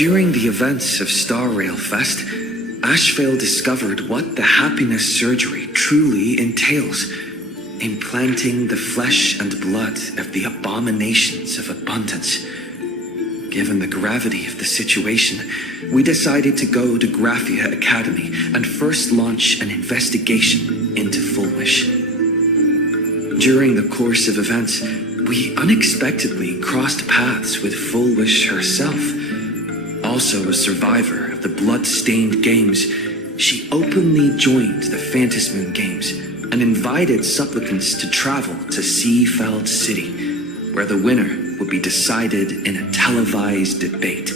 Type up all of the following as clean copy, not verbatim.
During the events of Star Rail Fest, Ashvale discovered what the happiness surgery truly entails, implanting the flesh and blood of the abominations of abundance. Given the gravity of the situation, we decided to go to Grazie Academy and first launch an investigation into Fullwish. During the course of events, we unexpectedly crossed paths with Fullwish herself. Also a survivor of the blood-stained games, she openly joined the Phantasmoon games and invited supplicants to travel to Seafeld City, where the winner would be decided in a televised debate.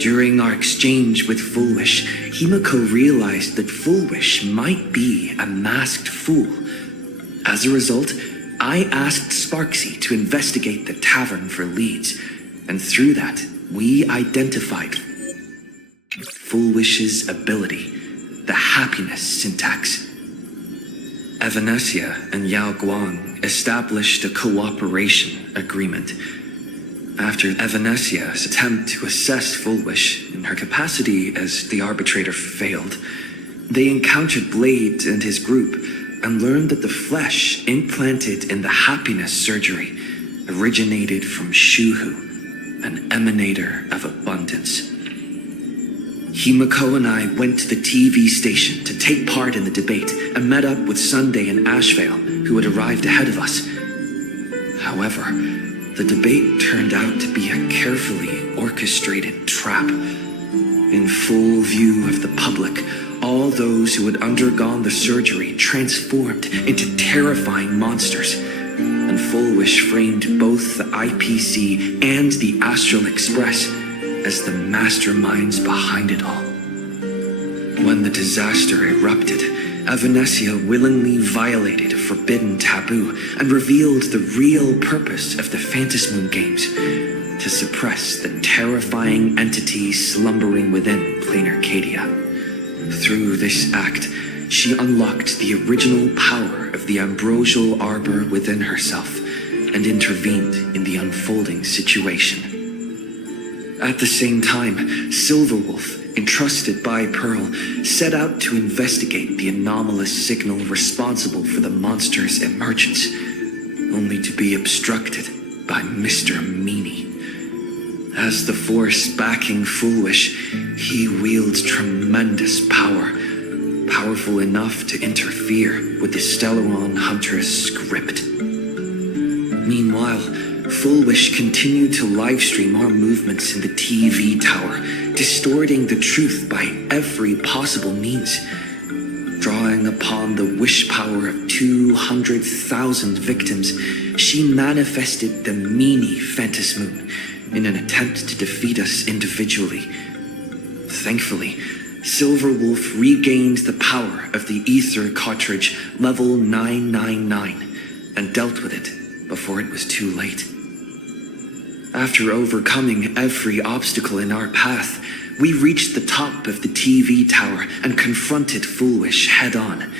During our exchange with Fullwish, Himiko realized that Fullwish might be a masked fool. As a result, I asked Sparksy to investigate the tavern for leads, and through that, we identified Fullwish's ability, the happiness syntax. Evanesia and Yao Guang established a cooperation agreement. After Evanesia's attempt to assess Fullwish in her capacity as the arbitrator failed, they encountered Blade and his group and learned that the flesh implanted in the happiness surgery originated from Shuhu, an emanator of abundance. Himiko and I went to the TV station to take part in the debate and met up with Sunday and Ashvale, who had arrived ahead of us. However, the debate turned out to be a carefully orchestrated trap. In full view of the public, all those who had undergone the surgery transformed into terrifying monsters, and Fullwish framed both the IPC and the Astral Express as the masterminds behind it all. When the disaster erupted, Evanesia willingly violated a forbidden taboo and revealed the real purpose of the Phantasmoon games, to suppress the terrifying entity slumbering within Plain Arcadia. Through this act, she unlocked the original power of the ambrosial arbor within herself and intervened in the unfolding situation. At the same time, Silverwolf, entrusted by Pearl, set out to investigate the anomalous signal responsible for the monster's emergence, only to be obstructed by Mr. Meanie. As the force backing Fullwish, he wields tremendous power, powerful enough to interfere with the Stellaron Hunter's script. Meanwhile, Fullwish continued to livestream our movements in the TV tower, distorting the truth by every possible means. Drawing upon the wish power of 200,000 victims, she manifested the Meanie Phantasmoon in an attempt to defeat us individually. Thankfully, Silverwolf regained the power of the ether cartridge level 999 and dealt with it before it was too late. After overcoming every obstacle in our path, we reached the top of the TV tower and confronted Fullwish head-on.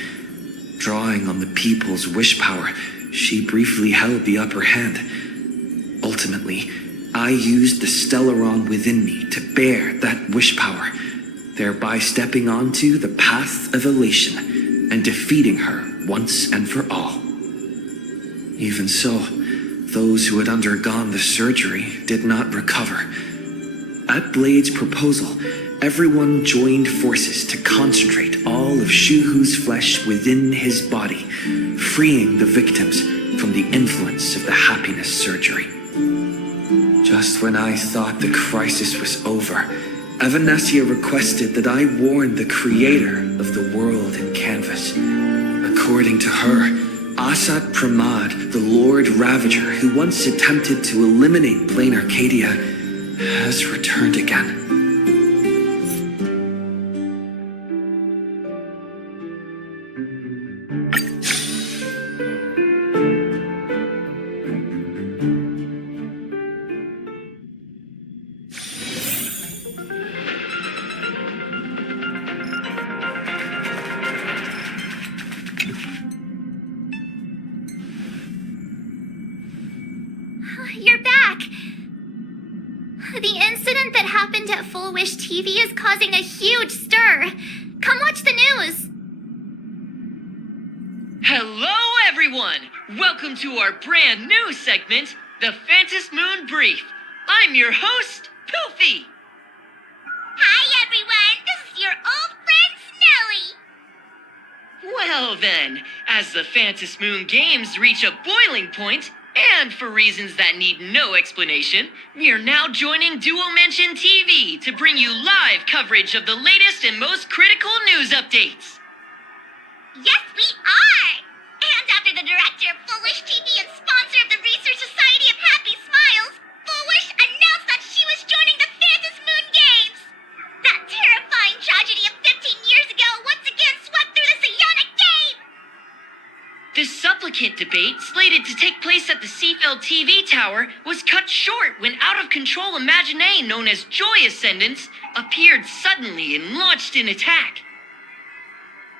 Drawing on the people's wish power, she briefly held the upper hand. Ultimately, I used the Stellaron within me to bear that wish power, thereby stepping onto the path of elation and defeating her once and for all. Even so, those who had undergone the surgery did not recover. At Blade's proposal, everyone joined forces to concentrate all of Shuhu's flesh within his body, freeing the victims from the influence of the happiness surgery. Just when I thought the crisis was over, Evanesia requested that I warn the creator of the world in canvas. According to her, Asad Pramad, the Lord Ravager who once attempted to eliminate Plain Arcadia, has returned again. You're back! The incident that happened happened at Full Wish TV is causing a huge stir. Come watch the news. Hello, everyone! Welcome to our brand new segment, the phantasmoon Brief. I'm your host, Poofy. Hi, everyone. This is your old friend, Snowy. Well then, as the phantasmoon games reach a boiling point, and for reasons that need no explanation, we are now joining Duo Mention TV to bring you live coverage of the latest and most critical news updates. Yes, we are! And after the director of Full Wish TV and sponsor of the Research Society of Happy Smiles, Full Wish announced that she was joining the phantasmoon games! That terrifying tragedy of 15 years ago once again swept through the psionic game! The supplicant debate, slated to take place at the Seafeld TV tower, was cut short when out-of-control Imagine known as Joy Ascendants appeared suddenly and launched an attack.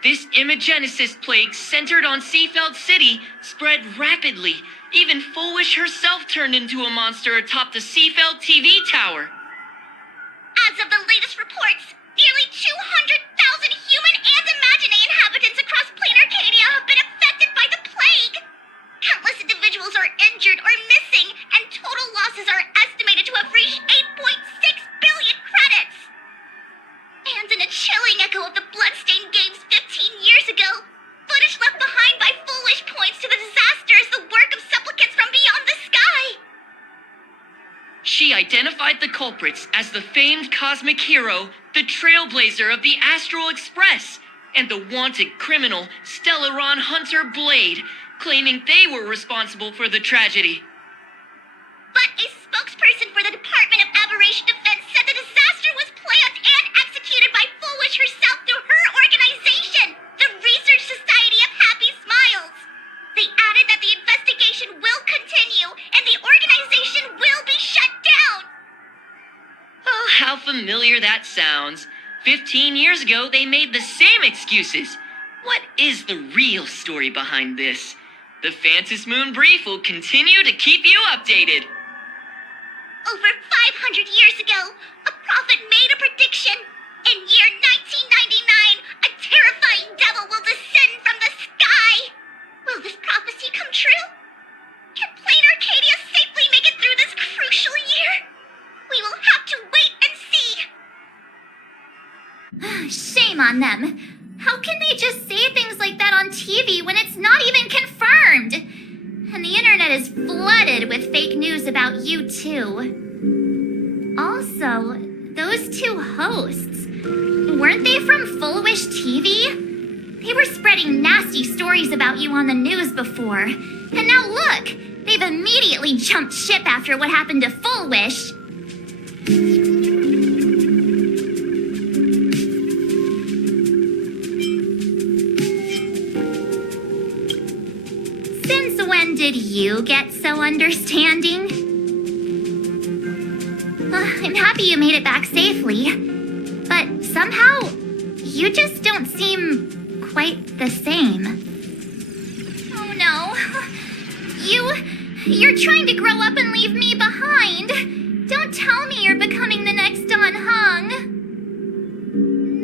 This Imagenesis plague centered on Seafeld City spread rapidly. Even Full Wish herself turned into a monster atop the Seafeld TV tower. As of the latest reports, nearly 200,000 human and Imagine inhabitants across plain Arcadia have been affected by the plague. Countless individuals are injured or missing, and total losses are estimated to have reached 8.6 billion credits. And in a chilling echo of the bloodstained games 15 years ago, footage left behind by Full Wish points to the disaster as the work of supplicants from beyond the sky. She identified the culprits as the famed cosmic hero, the trailblaizer of the Astral Express, and the wanted criminal, Stellaron Hunter Blade, claiming they were responsible for the tragedy. But a spokesperson for the Department of Aberration Defense said the disaster was planned and executed by Full Wish herself through her organization, the Research Society of Happy Smiles. They added that the investigation will continue and the organization will be shut down. Oh, how familiar that sounds. 15 years ago, they made the same excuses. What is the real story behind this? The phantasmoon Brief will continue to keep you updated. Over 500 years ago, a prophet made a prediction. In year 1999, a terrifying devil will descend from the sky. Will this prophecy come true? Can plain Arcadia safely make it through this crucial year? We will have to wait and see. Shame on them. How can they just say things like that on TV when it's not even confirmed? And the internet is flooded with fake news about you too. Also, those two hosts, weren't they from Full Wish TV? They were spreading nasty stories about you on the news before. And now look, they've immediately jumped ship after what happened to Full Wish. Since when did you get so understanding? I'm happy you made it back safely, but somehow you just don't seem quite the same. Oh no. You're trying to grow up and leave me behind. Don't tell me you're becoming the next Don Hung.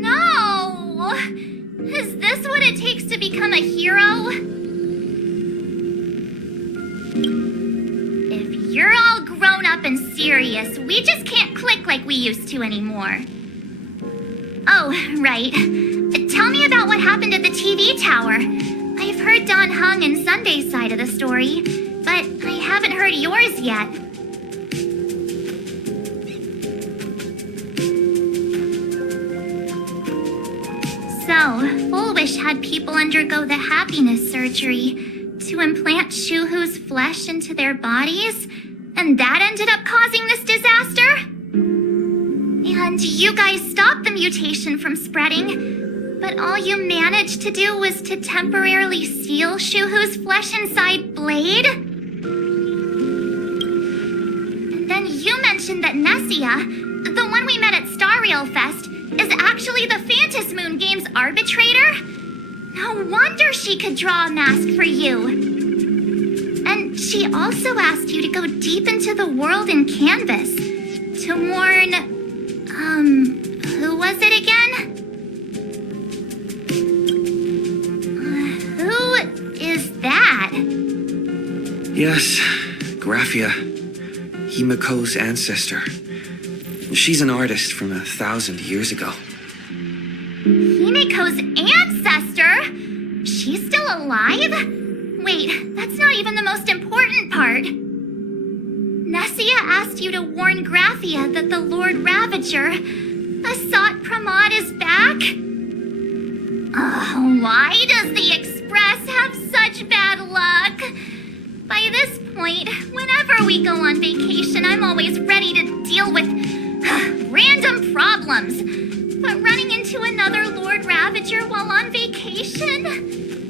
No. Is this what it takes to become a hero? If you're all grown up and serious, we just can't click like we used to anymore. Oh, right. Tell me about what happened at the TV tower. I've heard Don Hung and Sunday's side of the story, but I haven't heard yours yet. So, Full Wish had people undergo the happiness surgery to implant Shuhu's flesh into their bodies, and that ended up causing this disaster? And you guys stopped the mutation from spreading, but all you managed to do was to temporarily seal Shuhu's flesh inside Blade? And then you mentioned that Nessia, the one we met at Star Rail Fest, is actually the Phantasmoon Games arbitrator? No wonder she could draw a mask for you. And she also asked you to go deep into the world in Canvas to warn, Who was it again? Who is that? Yes, Gracia, Himiko's ancestor. She's an artist from 1,000 years ago. Himiko's ancestor? She's still alive? Wait, that's not even the most important part. Nessia asked you to warn Gracia that the Lord Ravager, Asat Pramod, is back? Why does the Express have such bad luck? By this point, whenever we go on vacation, I'm always ready to deal with random problems. But running into another Lord Ravager while on vacation?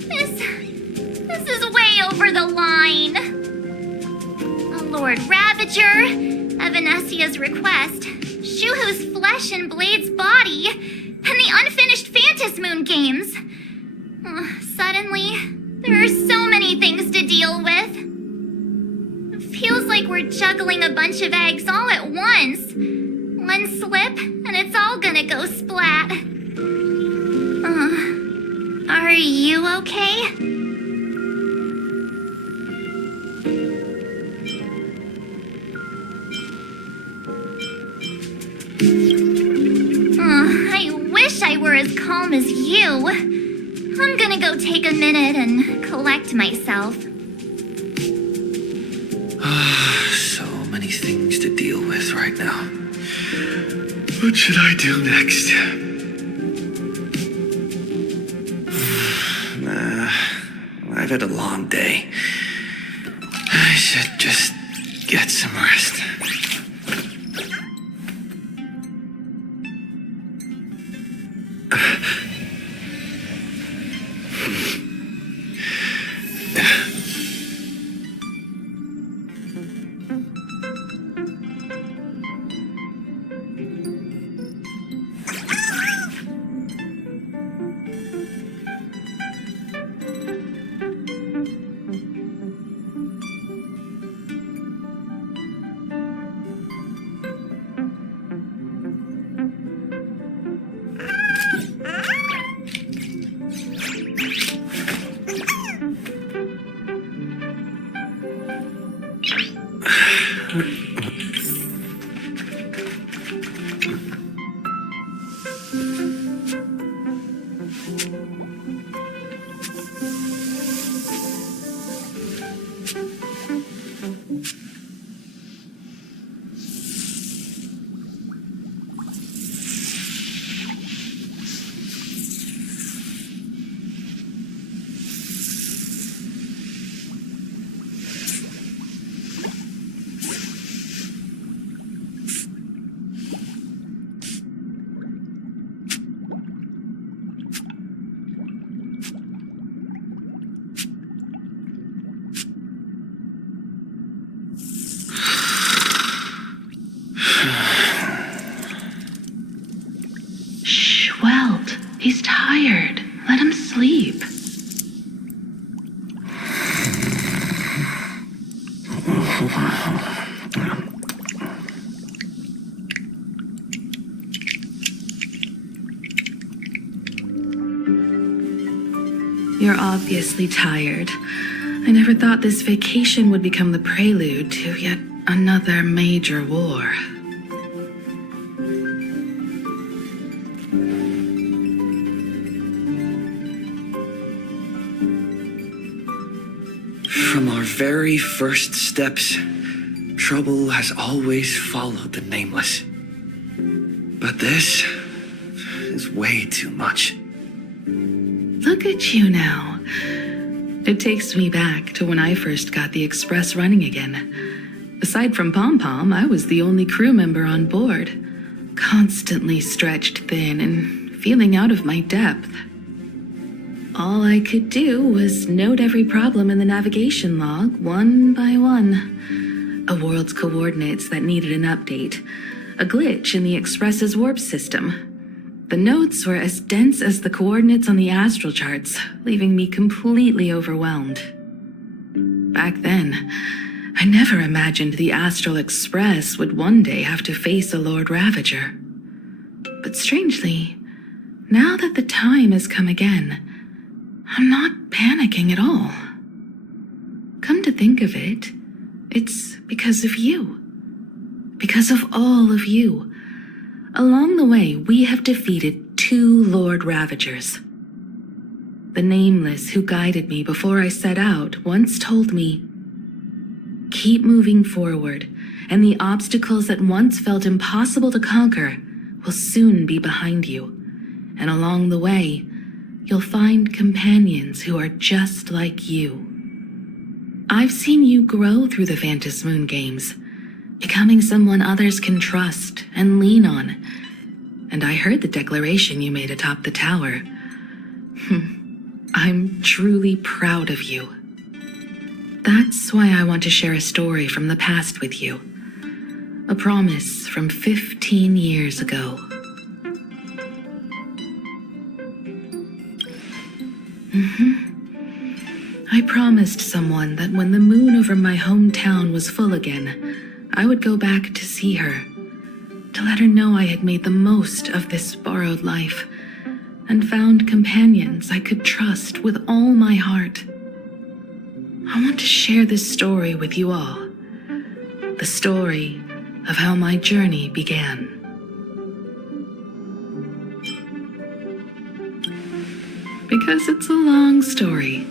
This is way over the line. Lord Ravager, at Venessia's request, Shuhu's flesh and Blade's body, and the unfinished phantasmoon games. Suddenly, there are so many things to deal with. It feels like we're juggling a bunch of eggs all at once. One slip, and it's all gonna go splat. Are you okay? I wish I were as calm as you. I'm gonna go take a minute and collect myself. So many things to deal with right now. What should I do next? I've had a long day. I should just get some rest. He's tired. Let him sleep. You're obviously tired. I never thought this vacation would become the prelude to yet another major war. From our very first steps, trouble has always followed the Nameless. But this is way too much. Look at you now. It takes me back to when I first got the Express running again. Aside from Pom Pom, I was the only crew member on board, constantly stretched thin and feeling out of my depth. All I could do was note every problem in the navigation log, one by one. A world's coordinates that needed an update. A glitch in the Express's warp system. The notes were as dense as the coordinates on the astral charts, leaving me completely overwhelmed. Back then, I never imagined the Astral Express would one day have to face a Lord Ravager. But strangely, now that the time has come again, I'm not panicking at all. Come to think of it, it's because of you. Because of all of you. Along the way, we have defeated 2 Lord Ravagers. The Nameless who guided me before I set out once told me, "Keep moving forward, and the obstacles that once felt impossible to conquer will soon be behind you. And along the way, you'll find companions who are just like you." I've seen you grow through the phantasmoon games, becoming someone others can trust and lean on. And I heard the declaration you made atop the tower. I'm truly proud of you. That's why I want to share a story from the past with you. A promise from 15 years ago. I promised someone that when the moon over my hometown was full again, I would go back to see her, to let her know I had made the most of this borrowed life, and found companions I could trust with all my heart. I want to share this story with you all. The story of how my journey began. Because it's a long story,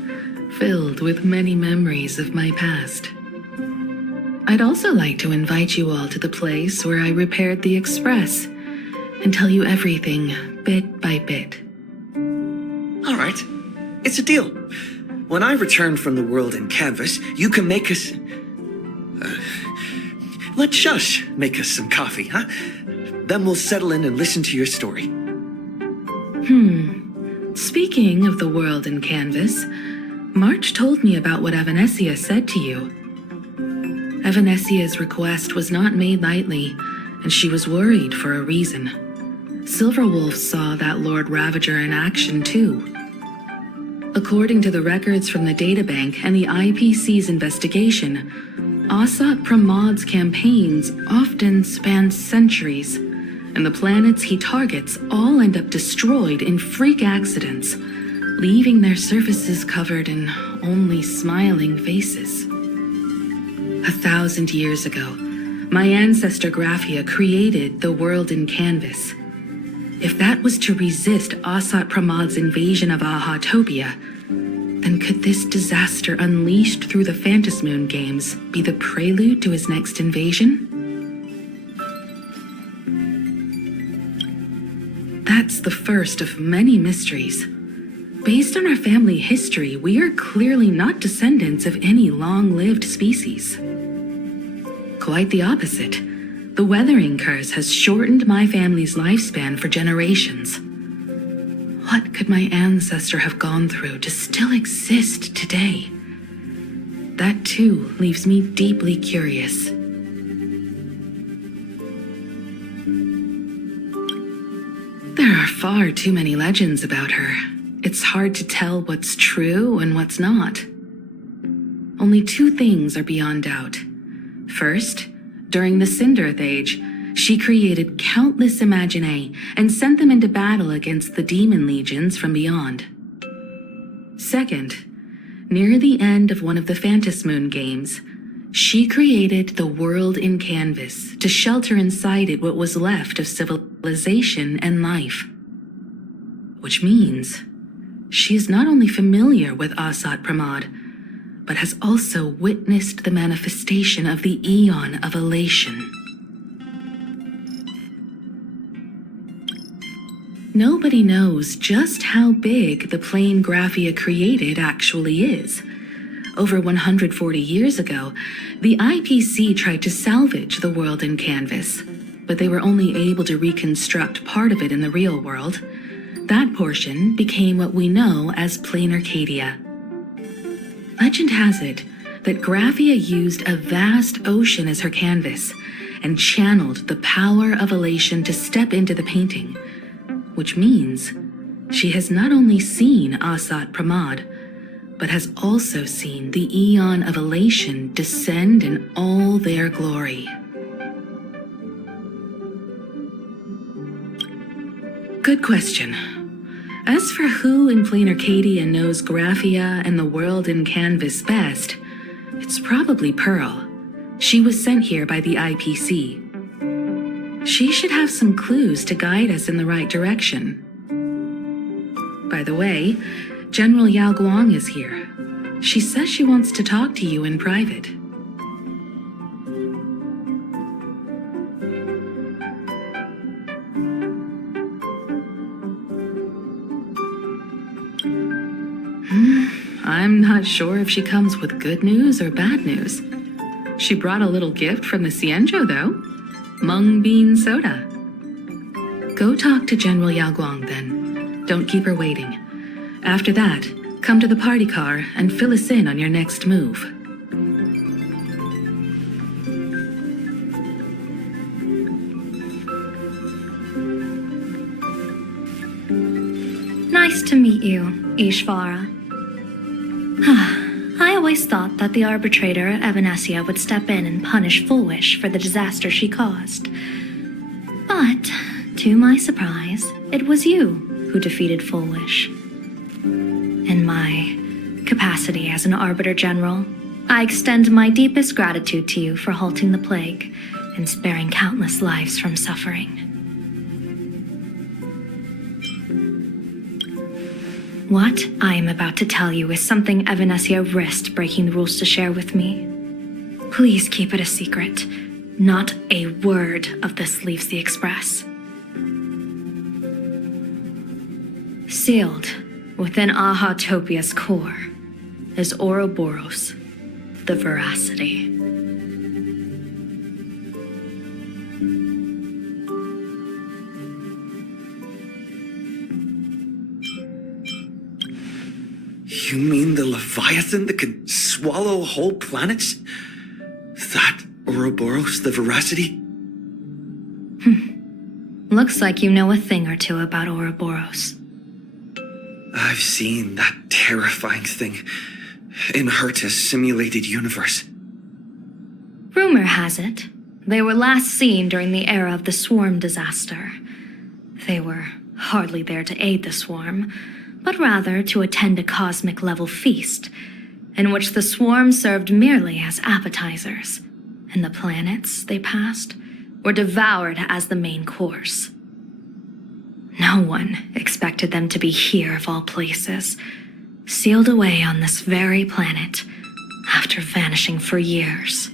filled with many memories of my past. I'd also like to invite you all to the place where I repaired the express and tell you everything bit by bit. All right, it's a deal. When I return from the world in canvas, you can make us... let Shush make us some coffee, huh? Then we'll settle in and listen to your story. Speaking of the world in canvas, March told me about what Evanesia said to you. Evanesia's request was not made lightly, and she was worried for a reason. Silverwolf saw that Lord Ravager in action too. According to the records from the databank and the IPC's investigation, Asat Pramod's campaigns often span centuries, and the planets he targets all end up destroyed in freak accidents, leaving their surfaces covered in only smiling faces. 1,000 years ago, my ancestor Graphia created the world in canvas. If that was to resist Asat Pramod's invasion of Ahatopia, then could this disaster unleashed through the phantasmoon games be the prelude to his next invasion? That's the first of many mysteries. Based on our family history, we are clearly not descendants of any long-lived species. Quite the opposite. The weathering curse has shortened my family's lifespan for generations. What could my ancestor have gone through to still exist today? That too leaves me deeply curious. There are far too many legends about her. It's hard to tell what's true and what's not. Only 2 things are beyond doubt. First, during the Cinderth Age, she created countless Imaginae and sent them into battle against the demon legions from beyond. Second, near the end of one of the phantasmoon games, she created the world in canvas to shelter inside it what was left of civilization and life. Which means she is not only familiar with Asat Pramod, but has also witnessed the manifestation of the Aeon of Elation. Nobody knows just how big the plane Graphia created actually is. Over 140 years ago, the IPC tried to salvage the world in canvas, but they were only able to reconstruct part of it in the real world. That portion became what we know as Plain Arcadia. Legend has it that Graphia used a vast ocean as her canvas and channeled the power of elation to step into the painting, which means she has not only seen Asat Pramod, but has also seen the Aeon of Elation descend in all their glory. Good question. As for who in plain Arcadia knows Graphia and the world in Canvas best, it's probably Pearl. She was sent here by the IPC. She should have some clues to guide us in the right direction. By the way, General Yao Guang is here. She says she wants to talk to you in private. I'm not sure if she comes with good news or bad news. She brought a little gift from the Cienjo, though. Mung bean soda. Go talk to General Yao Guang, then. Don't keep her waiting. After that, come to the party car and fill us in on your next move. Nice to meet you, Ishvara. I always thought that the arbitrator, Evanesia, would step in and punish Foolish for the disaster she caused. But, to my surprise, it was you who defeated Foolish. In my capacity as an Arbiter General, I extend my deepest gratitude to you for halting the plague and sparing countless lives from suffering. What I am about to tell you is something Evanesia risked breaking the rules to share with me. Please keep it a secret. Not a word of this leaves the Express. Sealed within Ahatopia's core is Ouroboros, the veracity. You mean the Leviathan that can swallow whole planets? That Ouroboros, the veracity? Looks like you know a thing or two about Ouroboros. I've seen that terrifying thing in Herta's simulated universe. Rumor has it, they were last seen during the era of the Swarm disaster. They were hardly there to aid the Swarm, but rather to attend a cosmic-level feast, in which the Swarm served merely as appetizers, and the planets they passed were devoured as the main course. No one expected them to be here of all places, sealed away on this very planet, after vanishing for years.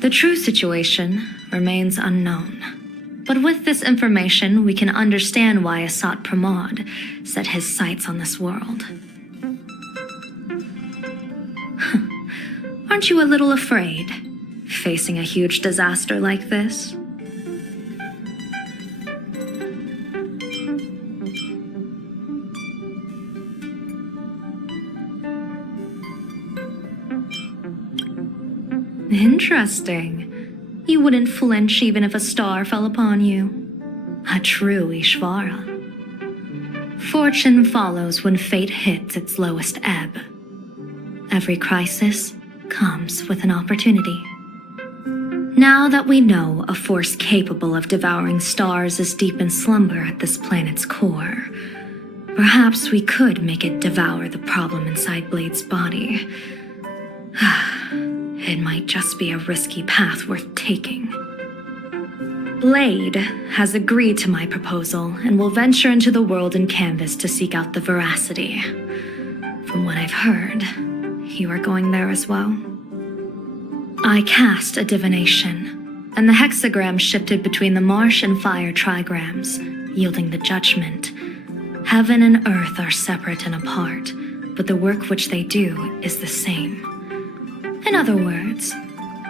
The true situation remains unknown. But with this information, we can understand why Asat Pramod set his sights on this world. Aren't you a little afraid, facing a huge disaster like this? Interesting. You wouldn't flinch even if a star fell upon you. A true Ishvara. Fortune follows when fate hits its lowest ebb. Every crisis comes with an opportunity. Now that we know a force capable of devouring stars is deep in slumber at this planet's core, perhaps we could make it devour the problem inside Blade's body. It might just be a risky path worth taking. Blade has agreed to my proposal and will venture into the world in Canvas to seek out the veracity. From what I've heard, you are going there as well. I cast a divination, and the hexagram shifted between the marsh and fire trigrams, yielding the judgment. Heaven and earth are separate and apart, but the work which they do is the same. In other words,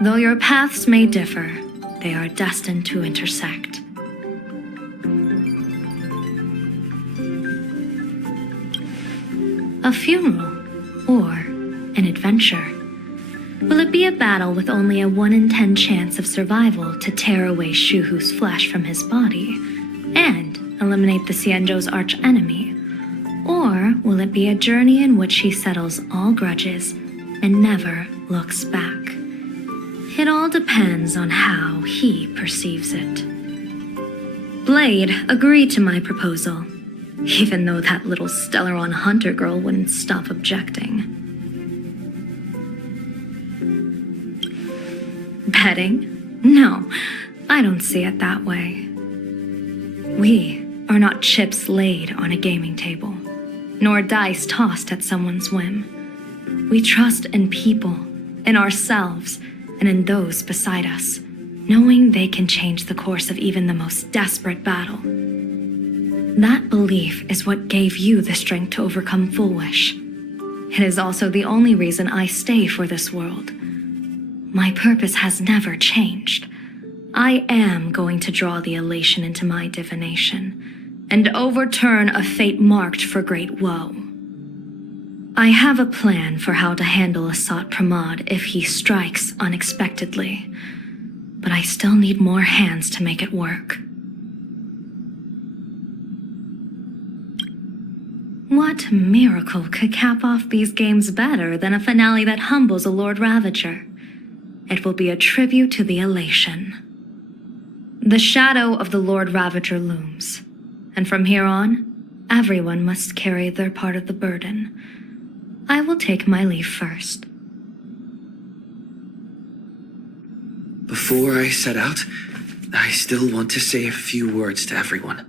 though your paths may differ, they are destined to intersect. A funeral, or an adventure. Will it be a battle with only a 1 in 10 chance of survival to tear away Shuhu's flesh from his body and eliminate the Cienjo's arch-enemy? Or will it be a journey in which he settles all grudges and never looks back? It all depends on how he perceives it. Blade agreed to my proposal, even though that little Stellaron hunter girl wouldn't stop objecting. Betting? No, I don't see it that way. We are not chips laid on a gaming table, nor dice tossed at someone's whim. We trust in people, in ourselves, and in those beside us, knowing they can change the course of even the most desperate battle. That belief is what gave you the strength to overcome Fullwish. It is also the only reason I stay for this world. My purpose has never changed. I am going to draw the elation into my divination, and overturn a fate marked for great woe. I have a plan for how to handle Asat Pramod if he strikes unexpectedly, but I still need more hands to make it work. What miracle could cap off these games better than a finale that humbles a Lord Ravager? It will be a tribute to the elation. The shadow of the Lord Ravager looms, and from here on, everyone must carry their part of the burden. I will take my leave first. Before I set out, I still want to say a few words to everyone.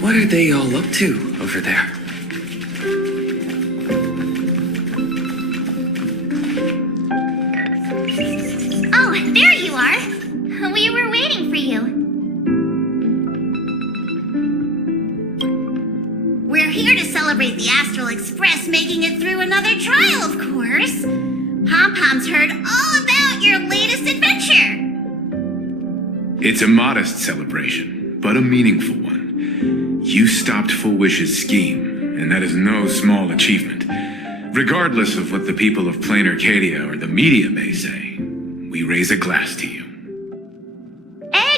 What are they all up to over there? Oh, there you are. We were waiting for you. We're here to celebrate the Astral Express making it through another trial, of course. Pom-Pom's heard all about your latest adventure. It's a modest celebration, but a meaningful one. You stopped Fullwish's scheme, and that is no small achievement. Regardless of what the people of Plain Arcadia or the media may say, we raise a glass to you.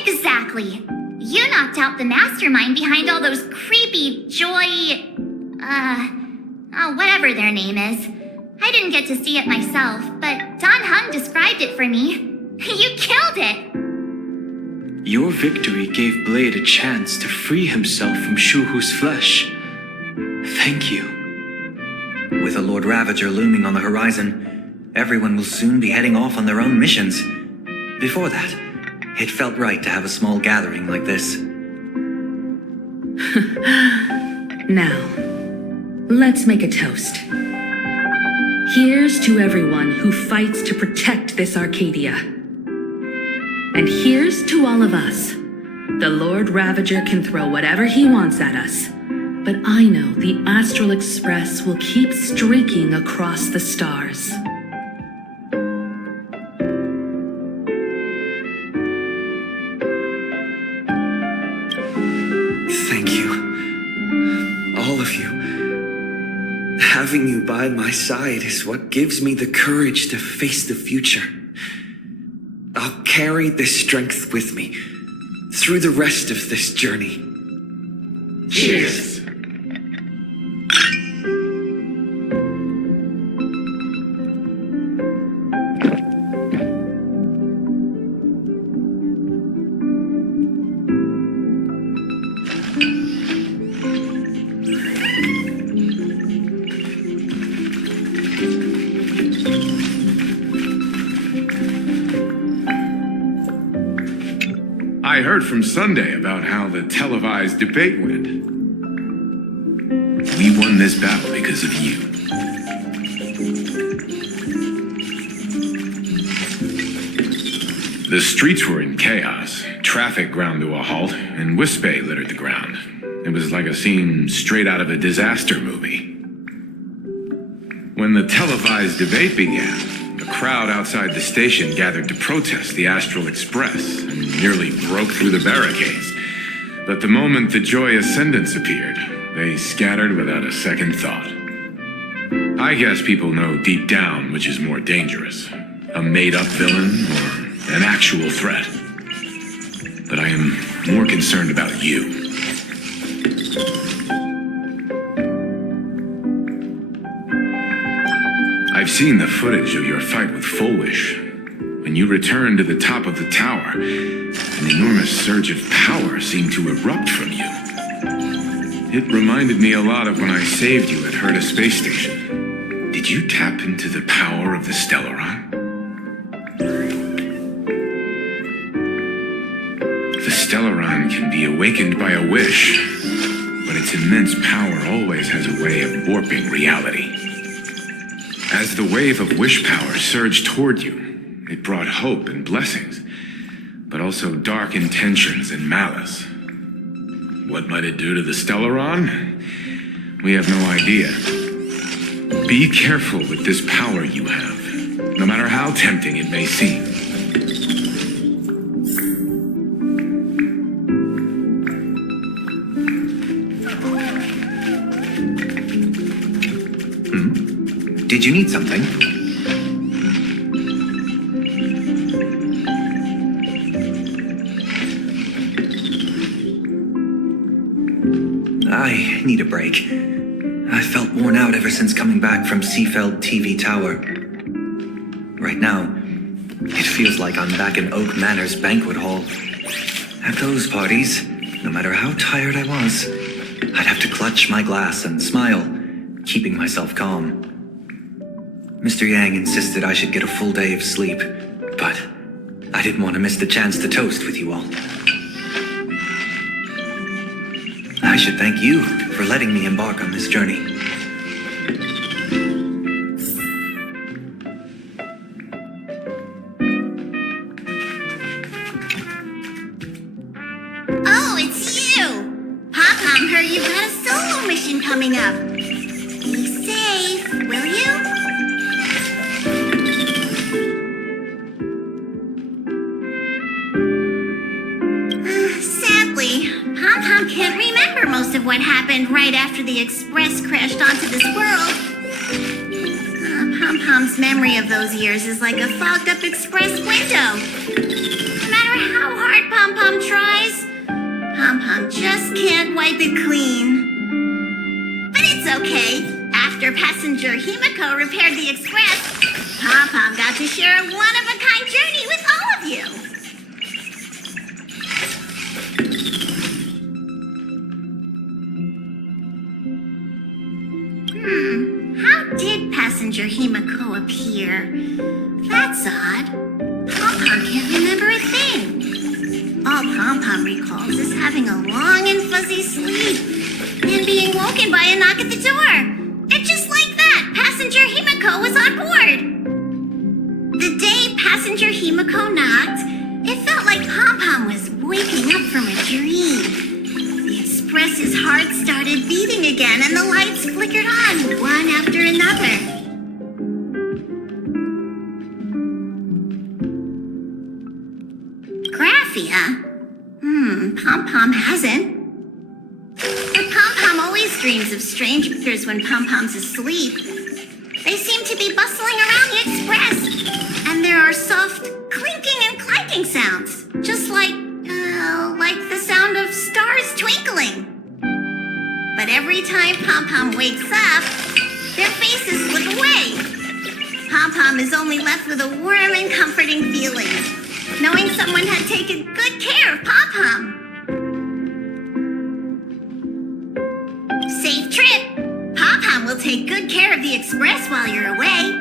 Exactly. You knocked out the mastermind behind all those creepy whatever their name is. I didn't get to see it myself, but Don Hung described it for me. You killed it! Your victory gave Blade a chance to free himself from Shuhu's flesh. Thank you. With a Lord Ravager looming on the horizon, everyone will soon be heading off on their own missions. Before that, it felt right to have a small gathering like this. Now, let's make a toast. Here's to everyone who fights to protect this Arcadia. And here's to all of us. The Lord Ravager can throw whatever he wants at us, but I know the Astral Express will keep streaking across the stars. Thank you. All of you. Having you by my side is what gives me the courage to face the future. I'll carry this strength with me through the rest of this journey. Cheers! I heard from Sunday about how the televised debate went. We won this battle because of you. The streets were in chaos, traffic ground to a halt, and Wispe littered the ground. It was like a scene straight out of a disaster movie. When the televised debate began, a crowd outside the station gathered to protest the Astral Express and nearly broke through the barricades. But the moment the Joy Ascendants appeared, they scattered without a second thought. I guess people know deep down which is more dangerous, a made-up villain or an actual threat. But I am more concerned about you. I've seen the footage of your fight with Fullwish. When you returned to the top of the tower, an enormous surge of power seemed to erupt from you. It reminded me a lot of when I saved you at Herta Space Station. Did you tap into the power of the Stellaron? The Stellaron can be awakened by a wish, but its immense power always has a way of warping reality. As the wave of wish power surged toward you, it brought hope and blessings, but also dark intentions and malice. What might it do to the Stellaron? We have no idea. Be careful with this power you have, no matter how tempting it may seem. Did you need something? I need a break. I felt worn out ever since coming back from Seafeld TV Tower. Right now, it feels like I'm back in Oak Manor's banquet hall. At those parties, no matter how tired I was, I'd have to clutch my glass and smile, keeping myself calm. Mr. Yang insisted I should get a full day of sleep, but I didn't want to miss the chance to toast with you all. I should thank you for letting me embark on this journey. Oh, it's you! Pop-Pom heard you've got a solo mission coming up. Be safe, will you? Sadly, Pom-Pom can't remember most of what happened right after the Express crashed onto this world. Pom-Pom's memory of those years is like a fogged-up Express window. No matter how hard Pom-Pom tries, Pom-Pom just can't wipe it clean. But it's okay. After passenger Himiko repaired the Express, Pom-Pom got to share a one-of-a-kind journey with all of you. How did passenger Himiko appear? That's odd. Pom-Pom can't remember a thing. All Pom-Pom recalls is having a long and fuzzy sleep and being woken by a knock at the door. And just like that, passenger Himiko was on board. The day passenger Himiko knocked, it felt like Pom-Pom was waking up from a dream. The Express's heart started beating again and the lights flickered on one after another. Graphia? Pom-Pom hasn't. But Pom-Pom always dreams of strangers when Pom-Pom's asleep. They seem to be bustling around the Express, and there are soft clinking and clanking sounds, just like the sound of stars twinkling. But every time Pom-Pom wakes up, their faces slip away. Pom-Pom is only left with a warm and comforting feeling, knowing someone had taken good care of Pom-Pom. Safe trip! Pom-Pom will take good care of the Express while you're away.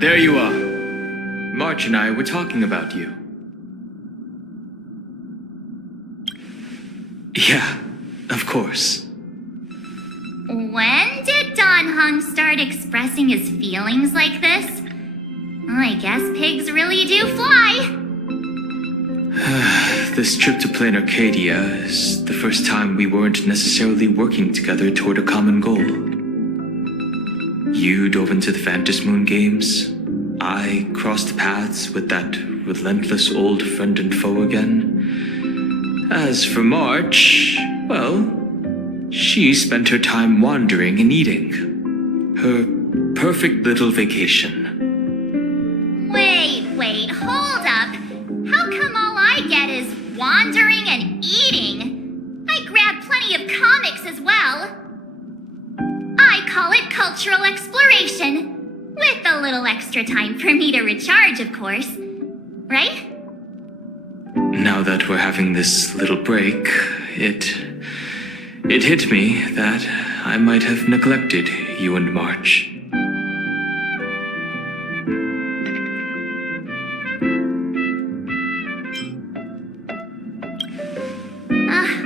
There you are. March and I were talking about you. Yeah, of course. When did Don Hung start expressing his feelings like this? I guess pigs really do fly. This trip to Plain Arcadia is the first time we weren't necessarily working together toward a common goal. You dove into the phantasmoon games. I crossed paths with that relentless old friend and foe again. As for March, well, she spent her time wandering and eating. Her perfect little vacation. Wait, hold up. How come all I get is wandering and eating? I grabbed plenty of comics as well. I call it cultural exploration. With a little extra time for me to recharge, of course. Right? Now that we're having this little break, it hit me that I might have neglected you and March.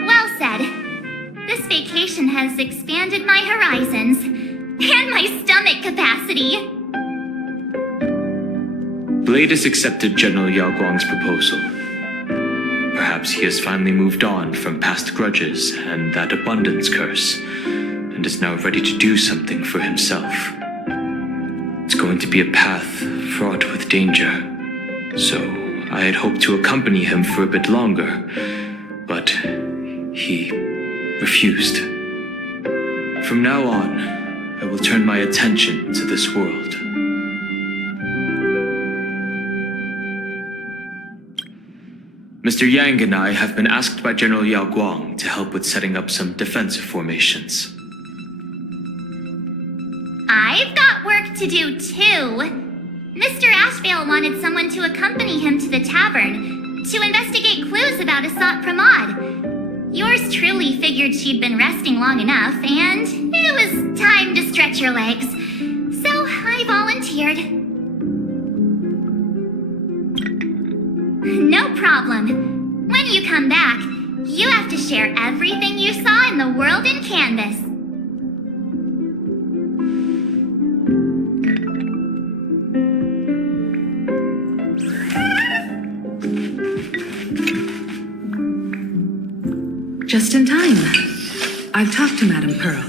Well said. This vacation has expanded my horizons and my stomach capacity. Blade has accepted General Yao Guang's proposal. Perhaps he has finally moved on from past grudges and that abundance curse, and is now ready to do something for himself. It's going to be a path fraught with danger, so I had hoped to accompany him for a bit longer, but he refused. From now on, I will turn my attention to this world. Mr. Yang and I have been asked by General Yao Guang to help with setting up some defensive formations. I've got work to do too. Mr. Ashvale wanted someone to accompany him to the tavern to investigate clues about Asat Pramod. Yours truly figured she'd been resting long enough, and it was time to stretch your legs. So I volunteered. No problem. When you come back, you have to share everything you saw in the world in Canvas. Just in time. I've talked to Madame Pearl.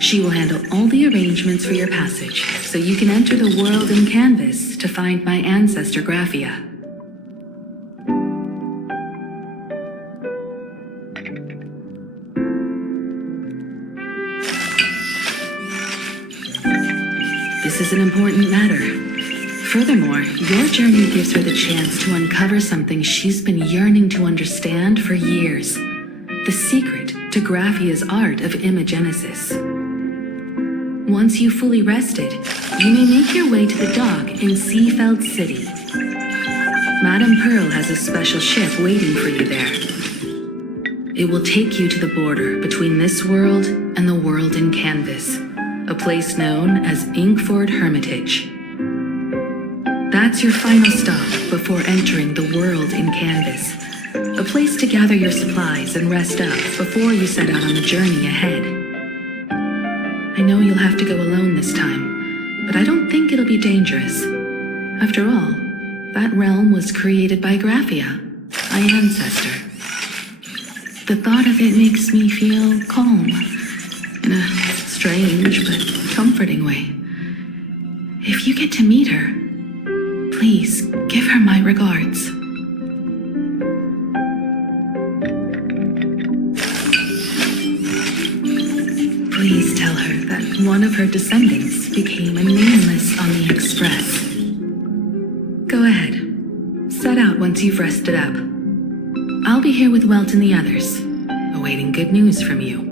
She will handle all the arrangements for your passage, so you can enter the world in Canvas to find my ancestor Graphia. This is an important matter. Furthermore, your journey gives her the chance to uncover something she's been yearning to understand for years. The secret to Graphia's art of imagenesis. Once you've fully rested, you may make your way to the dock in Seafeld City. Madame Pearl has a special ship waiting for you there. It will take you to the border between this world and the world in Canvas, a place known as Inkford Hermitage. That's your final stop before entering the world in Canvas, a place to gather your supplies and rest up before you set out on the journey ahead. I know you'll have to go alone this time, but I don't think it'll be dangerous. After all, that realm was created by Graphia, my ancestor. The thought of it makes me feel calm, in a strange but comforting way. If you get to meet her, please give her my regards. Please tell her that one of her descendants became a nameless on the Express. Go ahead. Set out once you've rested up. I'll be here with Welt and the others, awaiting good news from you.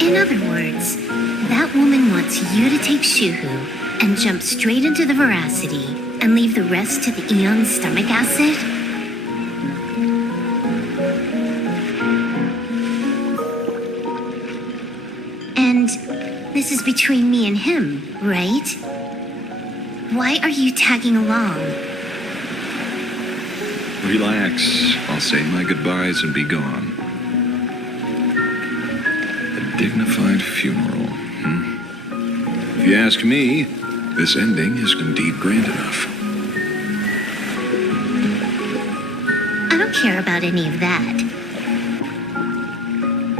In other words, that woman wants you to take Shuhu and jump straight into the veracity and leave the rest to the Eon's stomach acid? And this is between me and him, right? Why are you tagging along? Relax. I'll say my goodbyes and be gone. A dignified funeral. If you ask me, this ending is indeed grand enough. I don't care about any of that.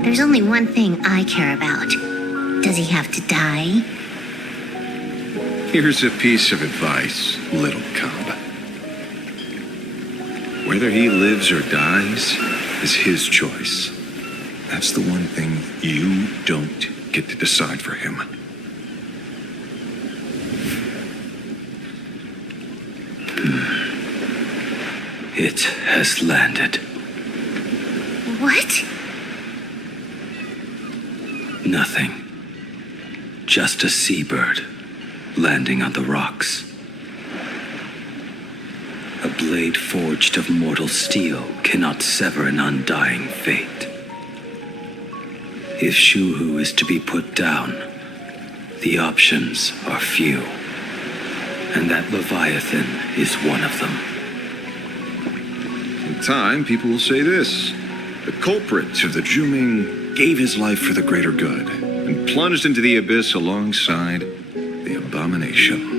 There's only one thing I care about. Does he have to die? Here's a piece of advice, little cub. Whether he lives or dies is his choice. That's the one thing you don't get to decide for him. It has landed. What? Nothing. Just a seabird landing on the rocks. A blade forged of mortal steel cannot sever an undying fate. If Shuhu is to be put down, the options are few, and that Leviathan is one of them. In time, people will say this. The culprit of the Juming gave his life for the greater good and plunged into the abyss alongside the abomination.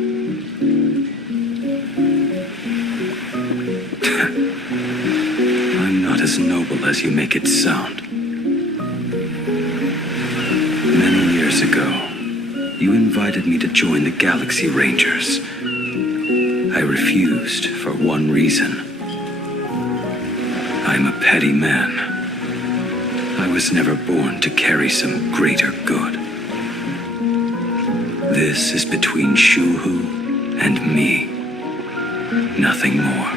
I'm not as noble as you make it sound. Many years ago, you invited me to join the Galaxy Rangers. I refused for one reason. I'm a petty man. I was never born to carry some greater good. This is between Shuhu and me. Nothing more.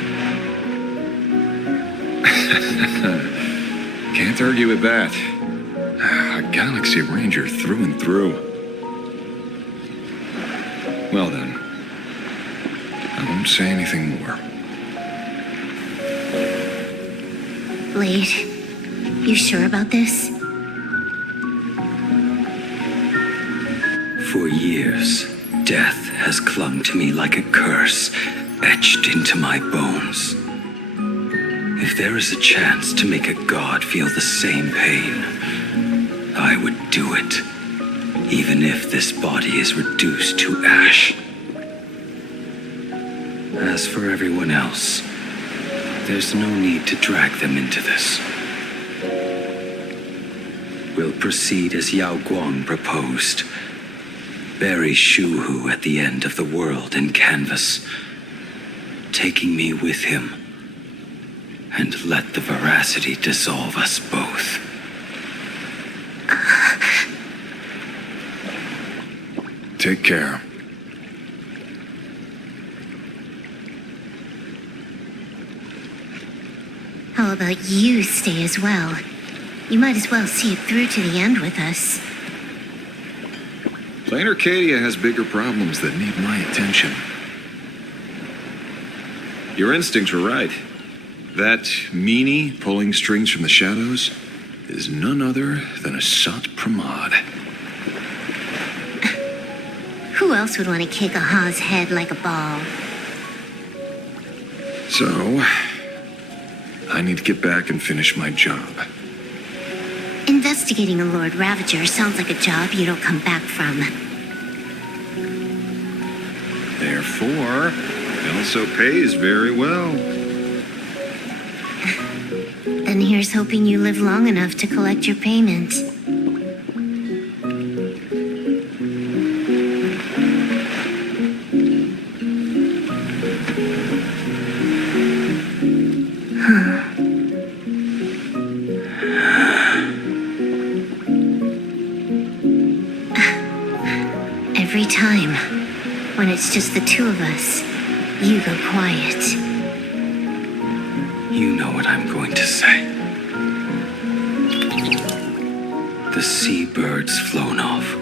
Can't argue with that. A Galaxy Ranger through and through. Well then, I won't say anything more. Blade, you sure about this? For years, death has clung to me like a curse, etched into my bones. If there is a chance to make a god feel the same pain, I would do it, even if this body is reduced to ash. As for everyone else, there's no need to drag them into this. We'll proceed as Yao Guang proposed. Bury Shuhu at the end of the world in canvas, taking me with him, and let the veracity dissolve us both. Take care. How about you stay as well? You might as well see it through to the end with us. Plain Arcadia has bigger problems that need my attention. Your instincts were right. That meanie pulling strings from the shadows is none other than a Sat Pramod. Who else would want to kick a Ha's head like a ball? So, I need to get back and finish my job. Investigating a Lord Ravager sounds like a job you don't come back from. Therefore, it also pays very well. Then here's hoping you live long enough to collect your payment. Every time, when it's just the two of us, you go quiet. You know what I'm going to say. The seabirds flown off.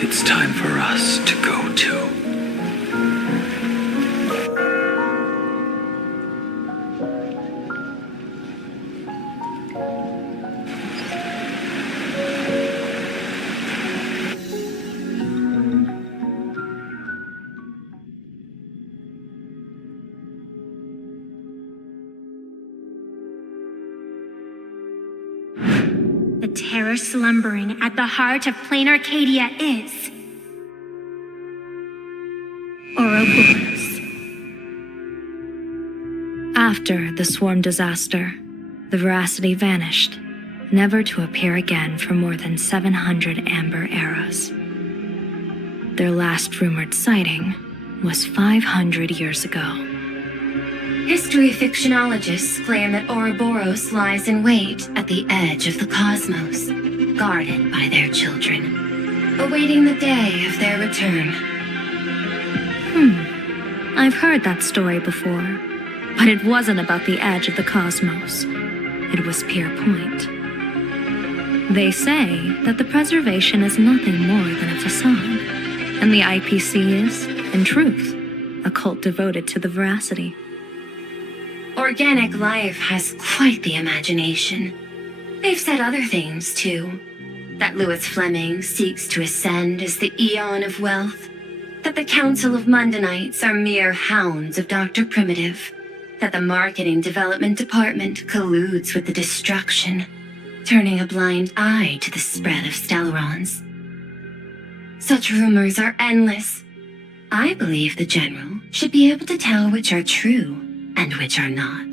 It's time for us to go too. The terror slumbering at the heart of plain Arcadia is Ouroboros. After the swarm disaster, the Veracity vanished, never to appear again for more than 700 amber eras. Their last rumored sighting was 500 years ago. History fictionologists claim that Ouroboros lies in wait at the edge of the cosmos, guarded by their children, awaiting the day of their return. I've heard that story before, but it wasn't about the edge of the cosmos. It was Pier Point. They say that the preservation is nothing more than a facade, and the IPC is, in truth, a cult devoted to the Veracity. Organic life has quite the imagination. They've said other things, too. That Louis Fleming seeks to ascend as the Eon of Wealth. That the Council of Mundanites are mere hounds of Dr. Primitive. That the Marketing Development Department colludes with the destruction, turning a blind eye to the spread of Stellarons. Such rumors are endless. I believe the General should be able to tell which are true and which are not.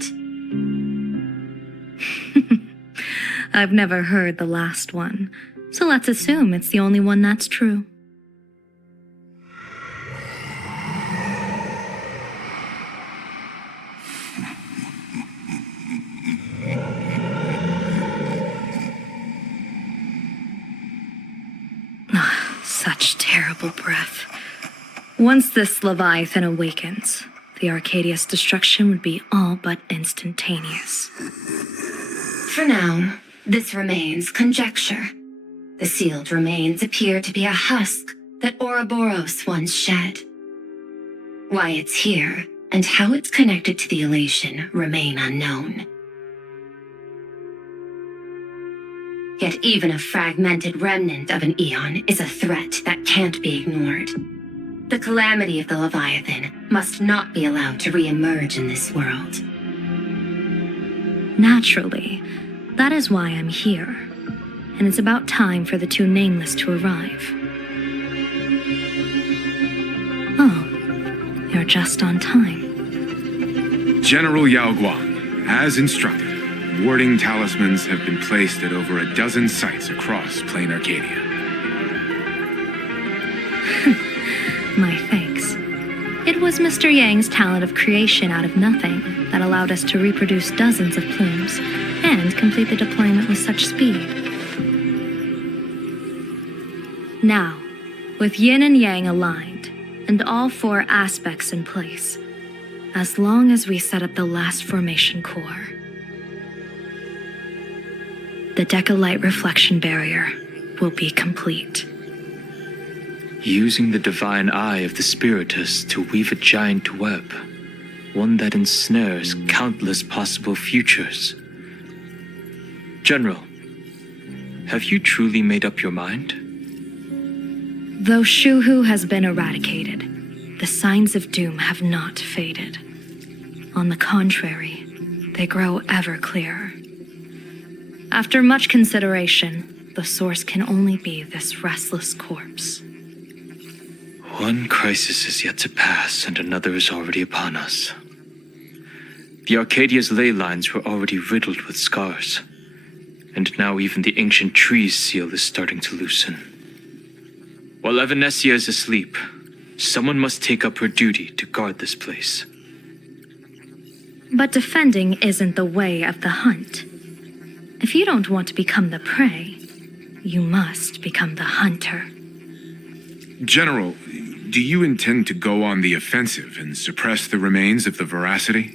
I've never heard the last one, so let's assume it's the only one that's true. Such terrible breath. Once this Leviathan awakens, the Arcadia's destruction would be all but instantaneous. For now, this remains conjecture. The sealed remains appear to be a husk that Ouroboros once shed. Why it's here and how it's connected to the elation remain unknown. Yet even a fragmented remnant of an eon is a threat that can't be ignored. The calamity of the Leviathan must not be allowed to re-emerge in this world. Naturally, that is why I'm here. And it's about time for the two nameless to arrive. Oh, you're just on time. General Yao Guang, as instructed, warding talismans have been placed at over a dozen sites across plain Arcadia. My thanks. It was Mr. Yang's talent of creation out of nothing that allowed us to reproduce dozens of plumes and complete the deployment with such speed. Now, with yin and yang aligned, and all four aspects in place, as long as we set up the last formation core, the Decalite reflection barrier will be complete. Using the divine eye of the Spiritus to weave a giant web, one that ensnares countless possible futures. General, have you truly made up your mind? Though Shuhu has been eradicated, the signs of doom have not faded. On the contrary, they grow ever clearer. After much consideration, the source can only be this restless corpse. One crisis is yet to pass, and another is already upon us. The Arcadia's ley lines were already riddled with scars, and now even the ancient tree's seal is starting to loosen. While Evanesia is asleep, someone must take up her duty to guard this place. But defending isn't the way of the hunt. If you don't want to become the prey, you must become the hunter. General, do you intend to go on the offensive and suppress the remains of the Veracity?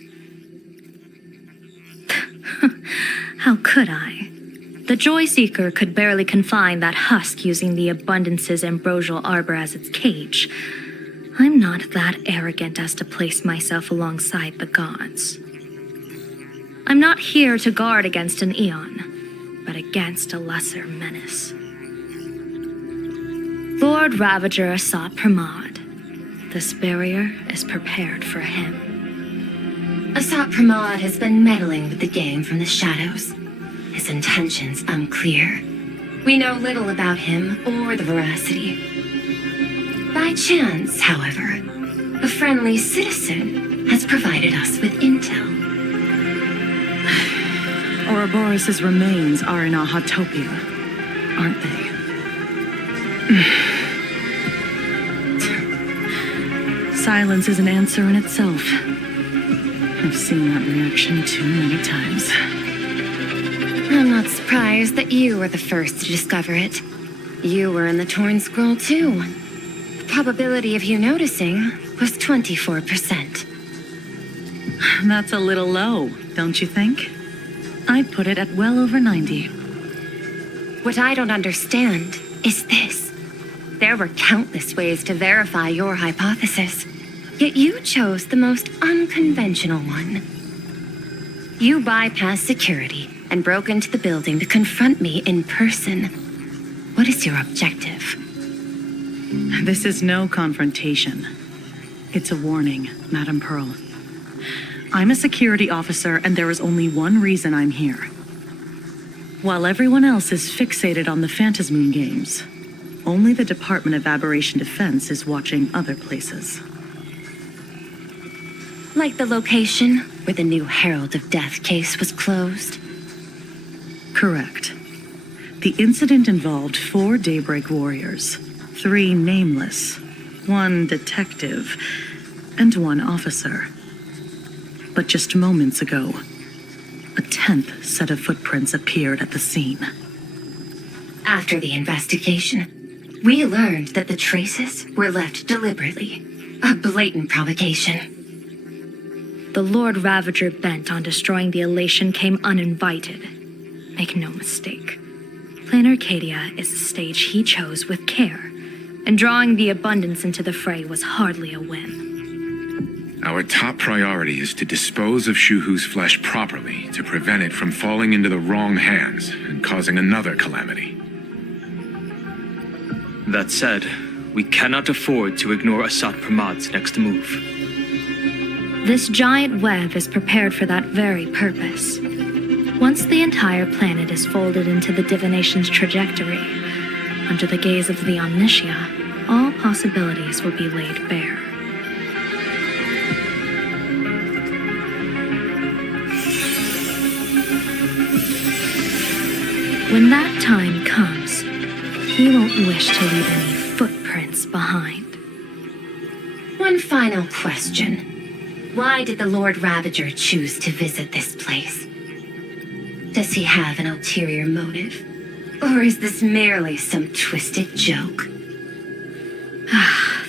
How could I? The Joy Seeker could barely confine that husk using the Abundance's ambrosial arbor as its cage. I'm not that arrogant as to place myself alongside the gods. I'm not here to guard against an Eon, but against a lesser menace. Lord Ravager Asat Pramod. This barrier is prepared for him. Asat Pramod has been meddling with the game from the shadows. His intentions unclear. We know little about him or the veracity. By chance, however, a friendly citizen has provided us with intel. Ouroboros' remains are in Ahatopia, aren't they? Silence is an answer in itself. I've seen that reaction too many times. I'm not surprised that you were the first to discover it. You were in the Torn Scroll too. The probability of you noticing was 24%. That's a little low, don't you think? I'd put it at well over 90. What I don't understand is this. There were countless ways to verify your hypothesis, yet you chose the most unconventional one. You bypassed security and broke into the building to confront me in person. What is your objective? This is no confrontation. It's a warning, Madam Pearl. I'm a security officer, and there is only one reason I'm here. While everyone else is fixated on the phantasmoon games, only the Department of Aberration Defense is watching other places. Like the location where the new Herald of Death case was closed? Correct. The incident involved 4 Daybreak warriors, 3 nameless, 1 detective, and 1 officer. But just moments ago, a 10th set of footprints appeared at the scene. After the investigation, we learned that the traces were left deliberately. A blatant provocation. The Lord Ravager bent on destroying the Elation came uninvited. Make no mistake. Plain Arcadia is a stage he chose with care, and drawing the Abundance into the fray was hardly a whim. Our top priority is to dispose of Shuhu's flesh properly to prevent it from falling into the wrong hands and causing another calamity. That said, we cannot afford to ignore Asat Pramod's next move. This giant web is prepared for that very purpose. Once the entire planet is folded into the divination's trajectory, under the gaze of the Omnitia, all possibilities will be laid bare. When that time comes, he won't wish to leave any footprints behind. One final question. Why did the Lord Ravager choose to visit this place? Does he have an ulterior motive? Or is this merely some twisted joke?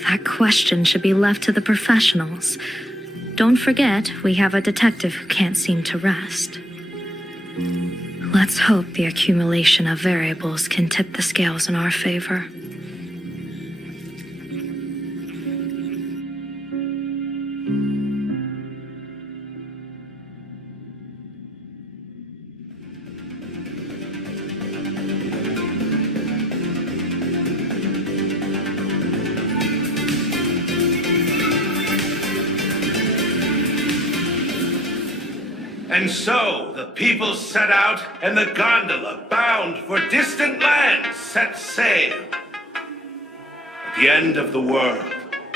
That question should be left to the professionals. Don't forget, we have a detective who can't seem to rest. Let's hope the accumulation of variables can tip the scales in our favor. And so the people set out, and the gondola, bound for distant lands, set sail. At the end of the world,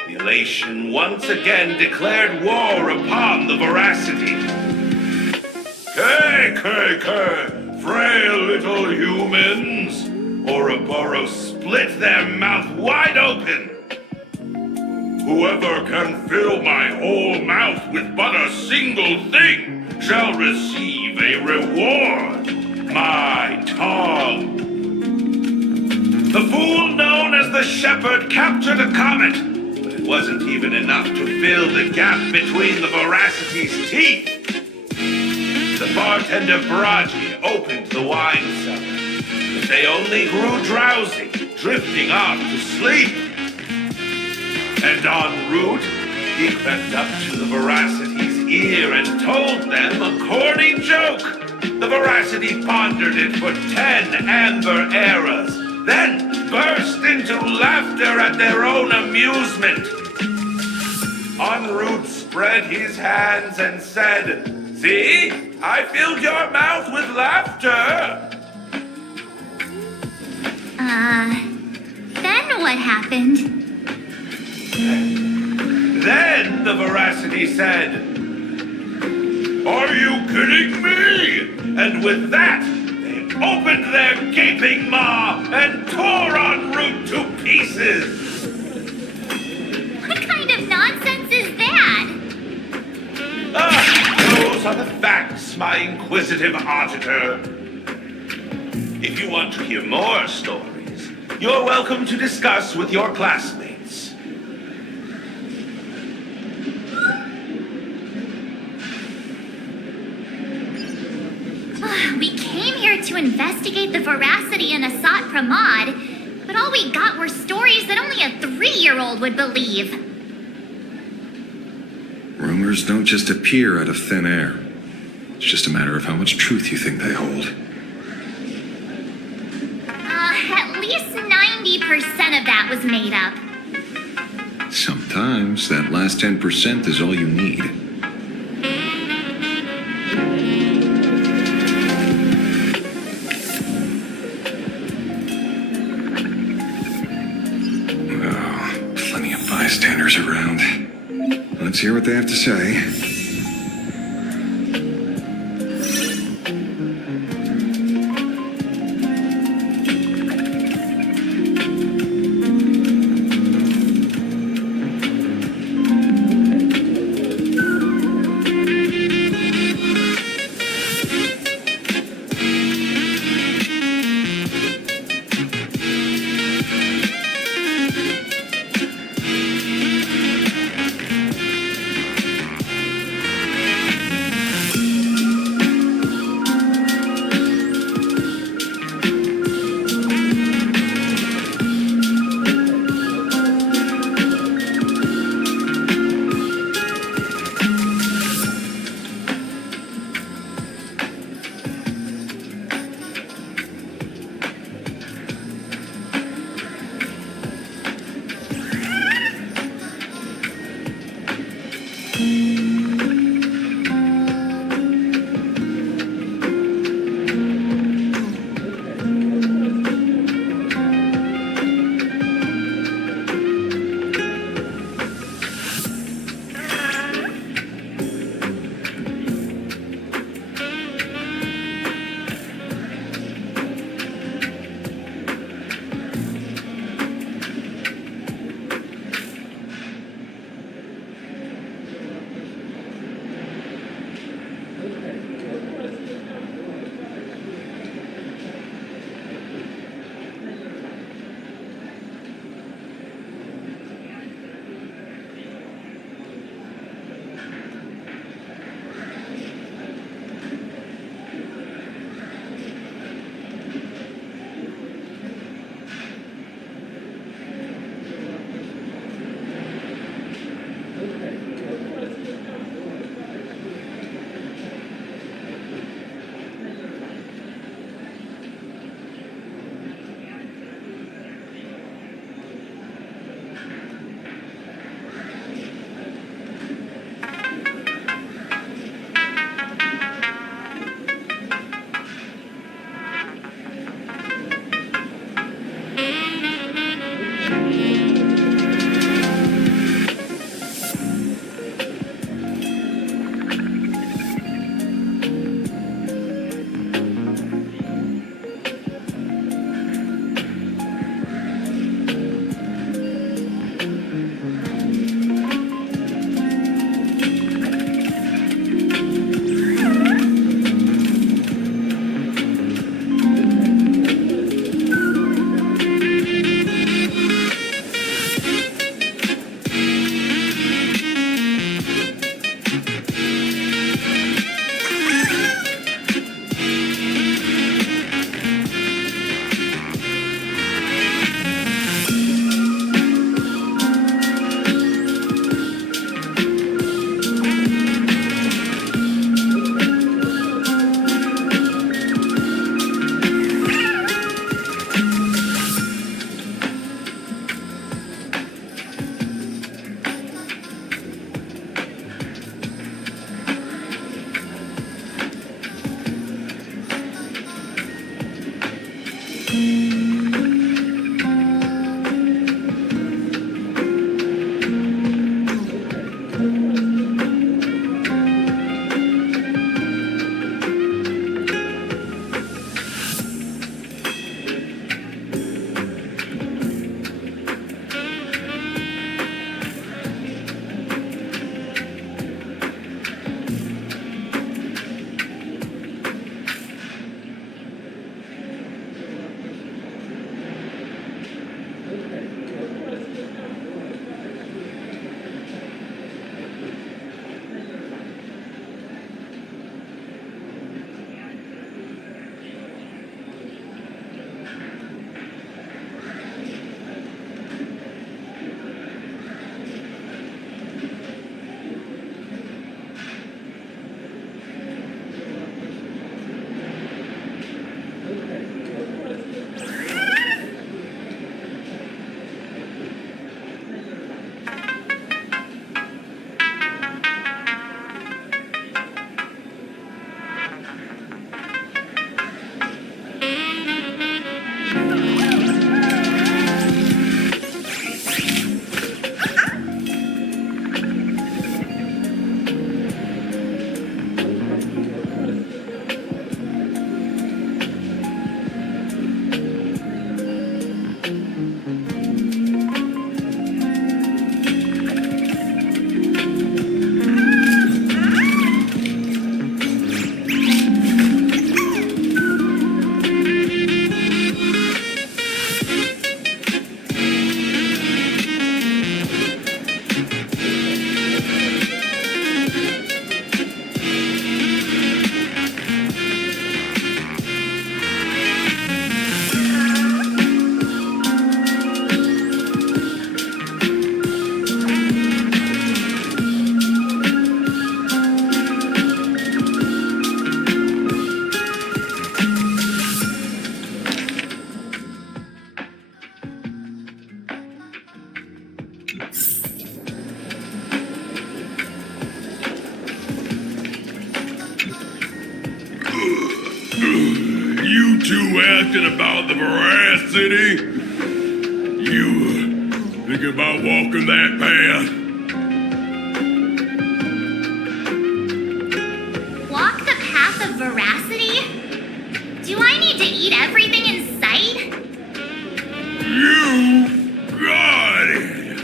the Elation once again declared war upon the veracity. Frail little humans! Ouroboros split their mouth wide open. Whoever can fill my whole mouth with but a single thing shall receive a reward, my tongue. The fool known as the Shepherd captured a comet, but it wasn't even enough to fill the gap between the veracity's teeth. The bartender Baraji opened the wine cellar, but they only grew drowsy, drifting off to sleep. And en route, he crept up to the Veracity's ear and told them a corny joke. The Veracity pondered it for 10 amber eras, then burst into laughter at their own amusement. En route spread his hands and said, "See, I filled your mouth with laughter." Then what happened? Then the Veracity said, "Are you kidding me?" And with that, they opened their gaping maw and tore en route to pieces. What kind of nonsense is that? Those are the facts, my inquisitive auditor. If you want to hear more stories, you're welcome to discuss with your classmates. We came here to investigate the Veracity and Asat Pramod, but all we got were stories that only a 3-year-old would believe. Rumors don't just appear out of thin air. It's just a matter of how much truth you think they hold. At least 90% of that was made up. Sometimes that last 10% is all you need. Plenty of bystanders around. Let's hear what they have to say. You asking about the veracity? You thinking about walking that path? Walk the path of veracity? Do I need to eat everything in sight? You got it.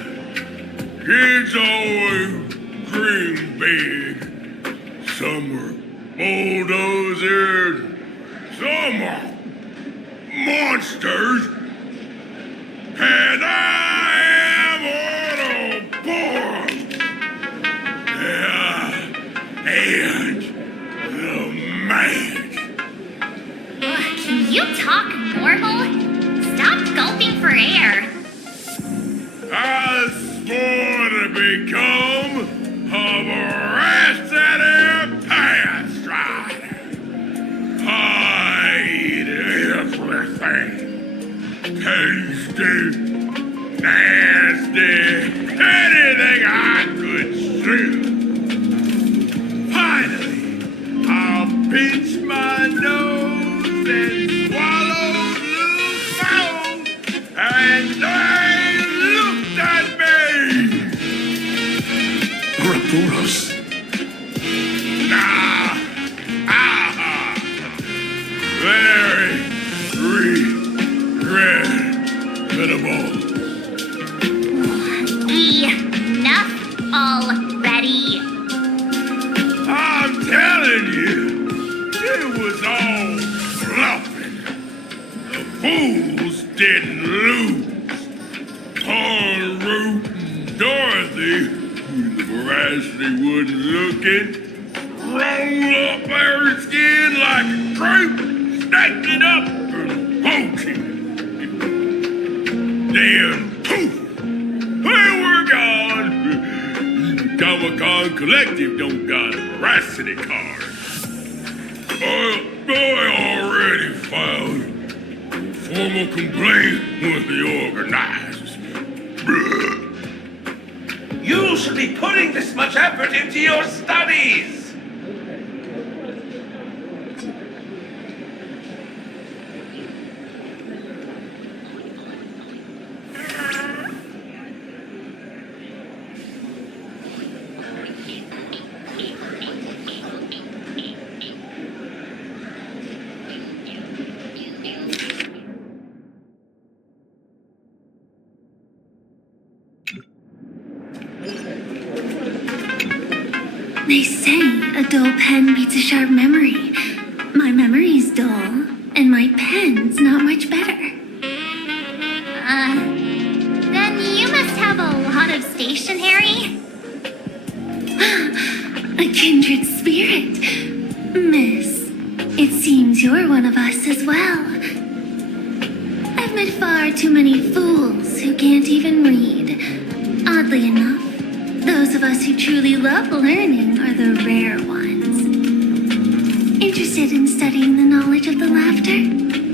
Kids always dream big. Some are bulldozers, some are monsters, and I am Autoboron. Yeah, and the man. Can you talk normal? Stop gulping for air. I swore to become a veracity path strider. I eat everything. Tasty, nasty, anything I could chew. Finally, I'll pinch my nose and swallow blue bone, and they looked at me. Ouroboros. Nah, very regrettable. Enough already. I'm telling you, it was all bluffing. The fools didn't lose. Poor Root and Dorothy, when the veracity wasn't looking, rolled up their skin like a crepe, stacked it up and poked it. Then poof, they were gone. Even Comic-Con Collective don't got a veracity card. I already filed a formal complaint with the organizers. You should be putting this much effort into your studies! They say a dull pen beats a sharp memory. My memory's dull, and my pen's not much better. Then you must have a lot of stationery? A kindred spirit. Miss, it seems you're one of us as well. I've met far too many fools who can't even read. Oddly enough, those of us who truly love learning are the rare ones. Interested in studying the knowledge of the laughter?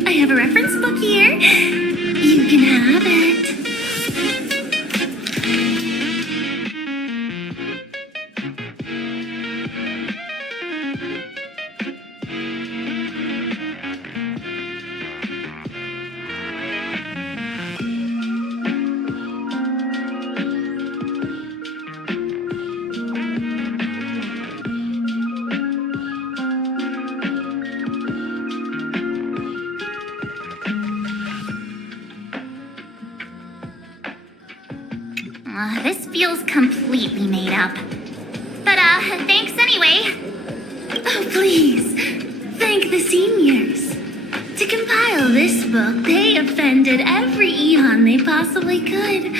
I have a reference book here. You can have it. This feels completely made up. But, thanks anyway. Oh, please, thank the seniors. To compile this book, they offended every eon they possibly could,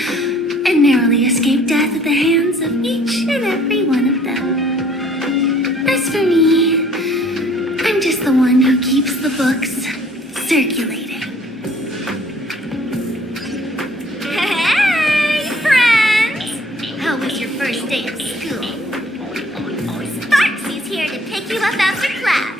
and narrowly escaped death at the hands of each and every one of them. As for me, I'm just the one who keeps the books circulating. How was your first day at school? Sparksy's here to pick you up after class.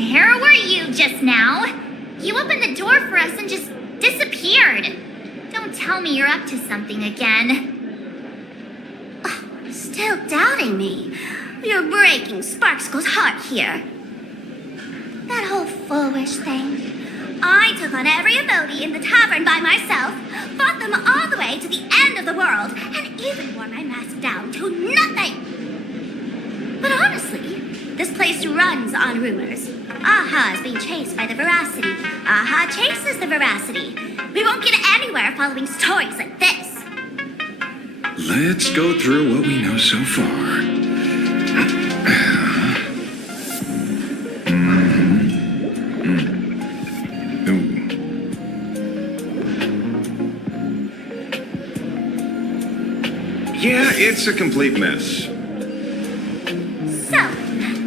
Where were you just now? You opened the door for us and just disappeared. Don't tell me you're up to something again. Still doubting me? You're breaking Sparkskull's heart here. That whole foolish thing. I took on every emoji in the tavern by myself, fought them all the way to the end of the world, and even wore my mask down to nothing. But honestly, this place runs on rumors. Aha is being chased by the veracity. Aha chases the veracity. We won't get anywhere following stories like this. Let's go through what we know so far. Yeah, it's a complete mess. So,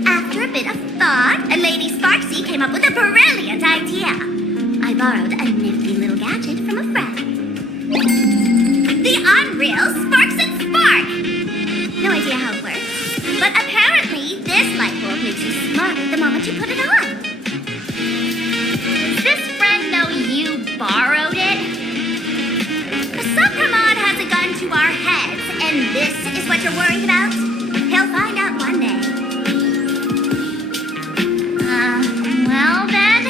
after a bit of thought, Lady Sparksy came up with a brilliant idea. I borrowed a nifty little gadget from a friend. The Unreal Sparks and Spark! No idea how it works, but apparently this light bulb makes you smarter the moment you put it on. Does this friend know you borrowed it? The Subpramod has a gun to our heads, and this is what you're worried about? He'll find out one day. Well then,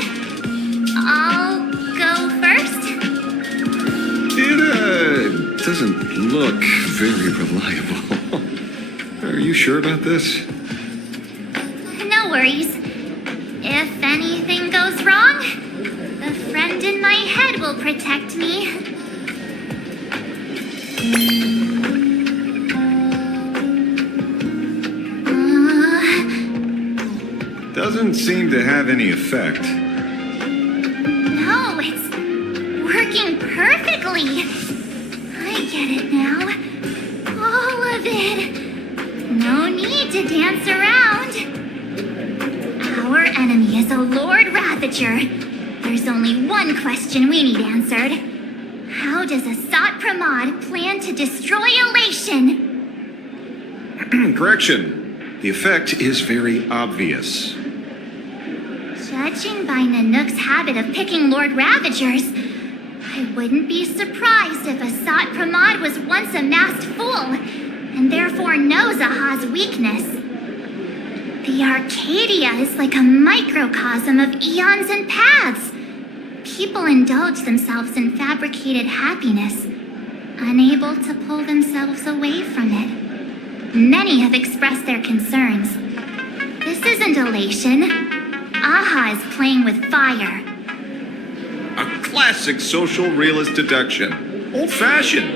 I'll go first. It doesn't look very reliable. Are you sure about this? No worries. If anything goes wrong, the friend in my head will protect me. Doesn't seem to have any effect. No, it's working perfectly. I get it now. All of it. No need to dance around. Our enemy is a Lord Ravager. There's only one question we need answered. How does Asat Pramod plan to destroy Elation? Correction. The effect is very obvious. Judging by Nanook's habit of picking Lord Ravagers, I wouldn't be surprised if Asat Pramod was once a masked fool, and therefore knows Aha's weakness. The Arcadia is like a microcosm of eons and paths. People indulge themselves in fabricated happiness, unable to pull themselves away from it. Many have expressed their concerns. This isn't elation. Aha is playing with fire. A classic social realist deduction. Old-fashioned.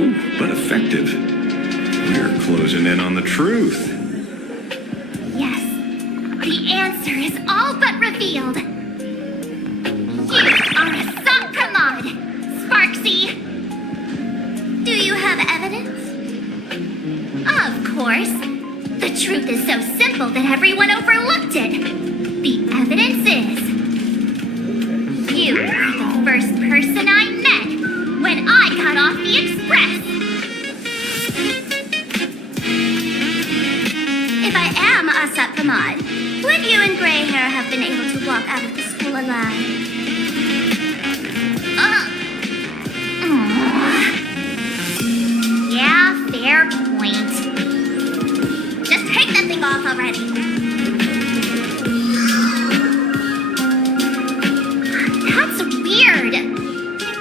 Ooh, but effective. We're closing in on the truth. Yes, the answer is all but revealed. You are a Subpramod, Sparksy. Do you have evidence? Of course. The truth is so simple that everyone overlooked it. The evidence is... you were the first person I met when I got off the express. If I am Asat Pramod, would you and Grey Hair have been able to walk out of the school alive? Yeah, fair point. Just take that thing off already. That's weird. I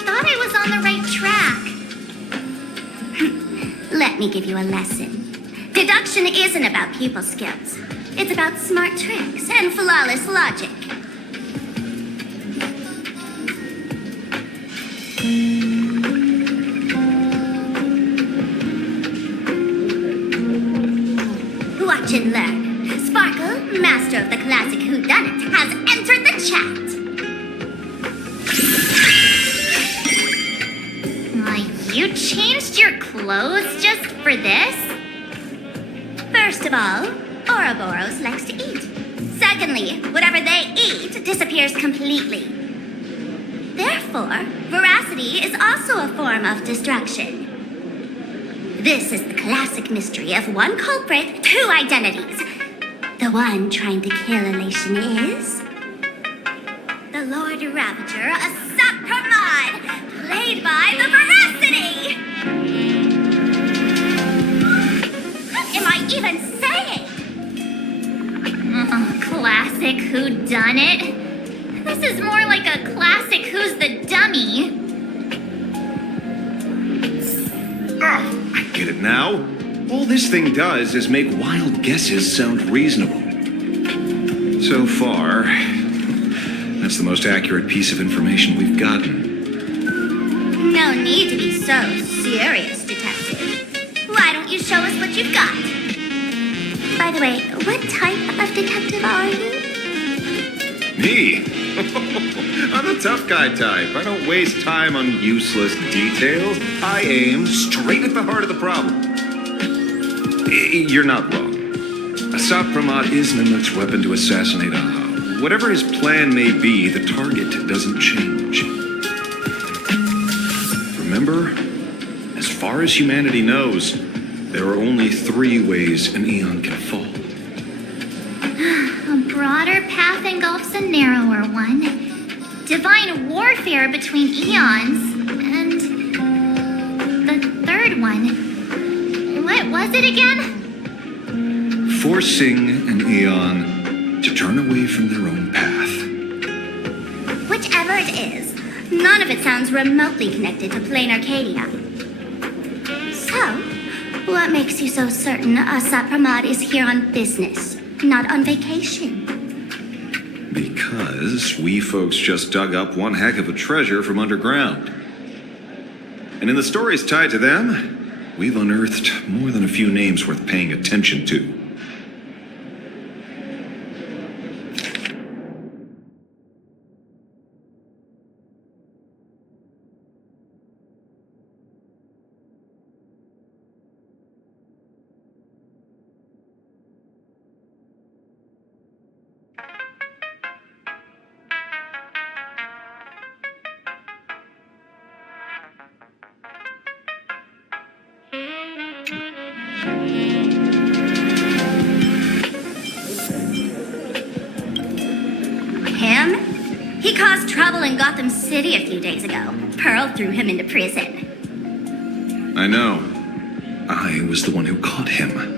thought I was on the right track. Let me give you a lesson. Deduction isn't about people skills. It's about smart tricks and flawless logic. Watch and learn. Sparkle, master of the classic whodunit, has entered the chat. You changed your clothes just for this? First of all, Ouroboros likes to eat. Secondly, whatever they eat disappears completely. Therefore, veracity is also a form of destruction. This is the classic mystery of one culprit, two identities. The one trying to kill Elation is the Lord Ravager, a Sapramod, played by the Veracity! What am I even saying? Classic whodunit? This is more like a classic Who's the Dummy. I get it now. All this thing does is make wild guesses sound reasonable. So far, that's the most accurate piece of information we've gotten. No need to be so serious, Detective. Why don't you show us what you've got? By the way, what type of detective are you? Me? I'm the tough guy type. I don't waste time on useless details. I aim straight at the heart of the problem. You're not wrong. Asap Pramod is Nimrik's weapon to assassinate Aha. Whatever his plan may be, the target doesn't change. Remember, as far as humanity knows, there are only 3 ways an eon can fall. A broader path engulfs a narrower one. Divine warfare between eons. And the third one. What was it again? Forcing an eon to turn away from their own path. Whichever it is, none of it sounds remotely connected to plain Arcadia. So, what makes you so certain Asap Pramod is here on business, not on vacation? Because we folks just dug up one heck of a treasure from underground. And in the stories tied to them, we've unearthed more than a few names worth paying attention to. Him? He caused trouble in Gotham City a few days ago. Pearl threw him into prison. I know. I was the one who caught him.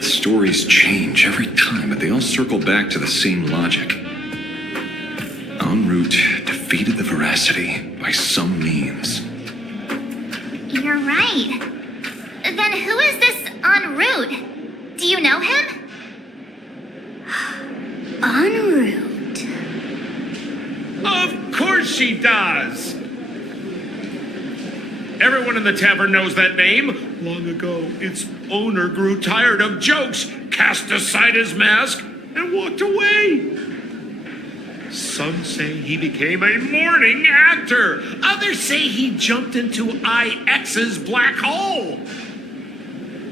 Stories change every time, but they all circle back to the same logic. En route defeated the Veracity by some means. You're right. Then who is this en route? Do you know him? En route. Of course she does! Everyone in the tavern knows that name. Long ago, its owner grew tired of jokes, cast aside his mask, and walked away. Some say he became a morning actor. Others say he jumped into IX's black hole.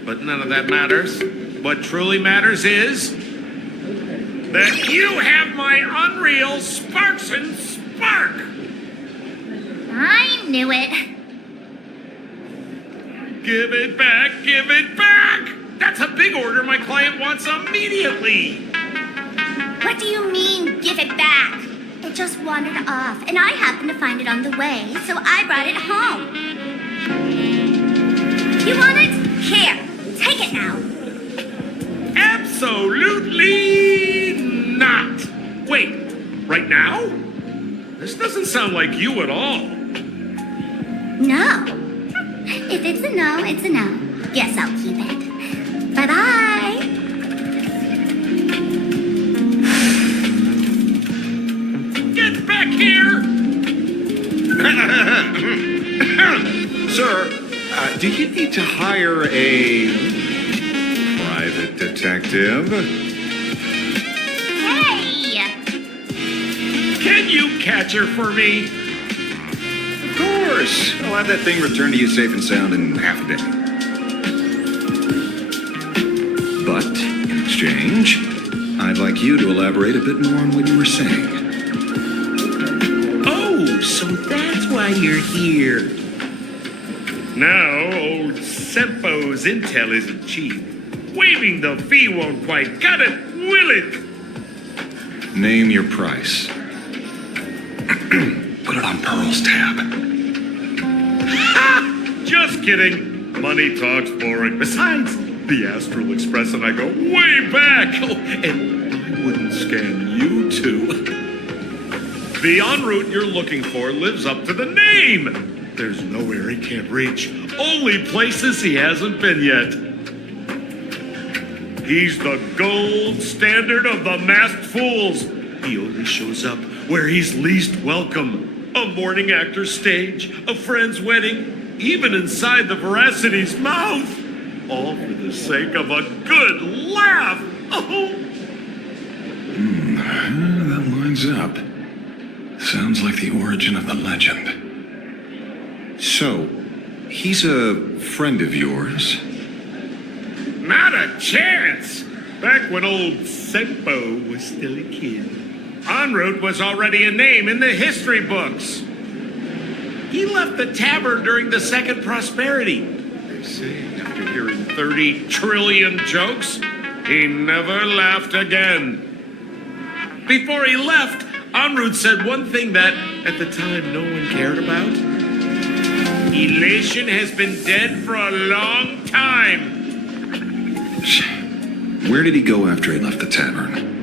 But none of that matters. What truly matters is that you have my unreal Sparks and Spark. I knew it. Give it back, give it back! That's a big order my client wants immediately. What do you mean, give it back? It just wandered off, and I happened to find it on the way, so I brought it home. You want it? Here, take it now. Absolutely not. Wait, right now? This doesn't sound like you at all. No. If it's a no, it's a no. Guess I'll keep it. Bye-bye. Get back here! Sir, do you need to hire a private detective? Hey! Can you catch her for me? Of course. I'll have that thing returned to you safe and sound in half a day. But, in exchange, I'd like you to elaborate a bit more on what you were saying. Oh, so that's why you're here. Now, old Sempo's intel isn't cheap. Waiving the fee won't quite cut it, will it? Name your price. Put it on Pearl's tab. Ha! Just kidding. Money talks boring. Besides, the Astral Express and I go way back. Oh, and I wouldn't scan you two. The en route you're looking for lives up to the name. There's nowhere he can't reach. Only places he hasn't been yet. He's the gold standard of the masked fools. He only shows up where he's least welcome. A morning actor's stage, a friend's wedding, even inside the Veracity's mouth. All for the sake of a good laugh. Oh. That lines up. Sounds like the origin of the legend. So, he's a friend of yours? Not a chance! Back when old Sempo was still a kid, en route was already a name in the history books. He left the tavern during the Second Prosperity. They say after hearing 30 trillion jokes, he never laughed again. Before he left, en route said one thing that, at the time, no one cared about. Elation has been dead for a long time. Where did he go after he left the tavern?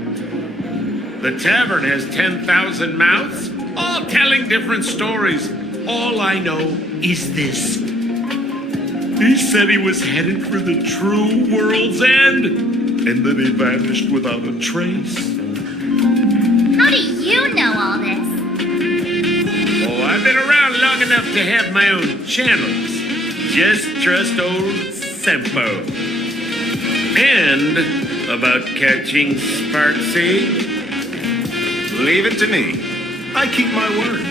The tavern has 10,000 mouths, all telling different stories. All I know is this. He said he was headed for the true world's end, and then he vanished without a trace. How do you know all this? Oh, I've been around long enough to have my own channels. Just trust old Sempo. And about catching Sparksy, leave it to me. I keep my word.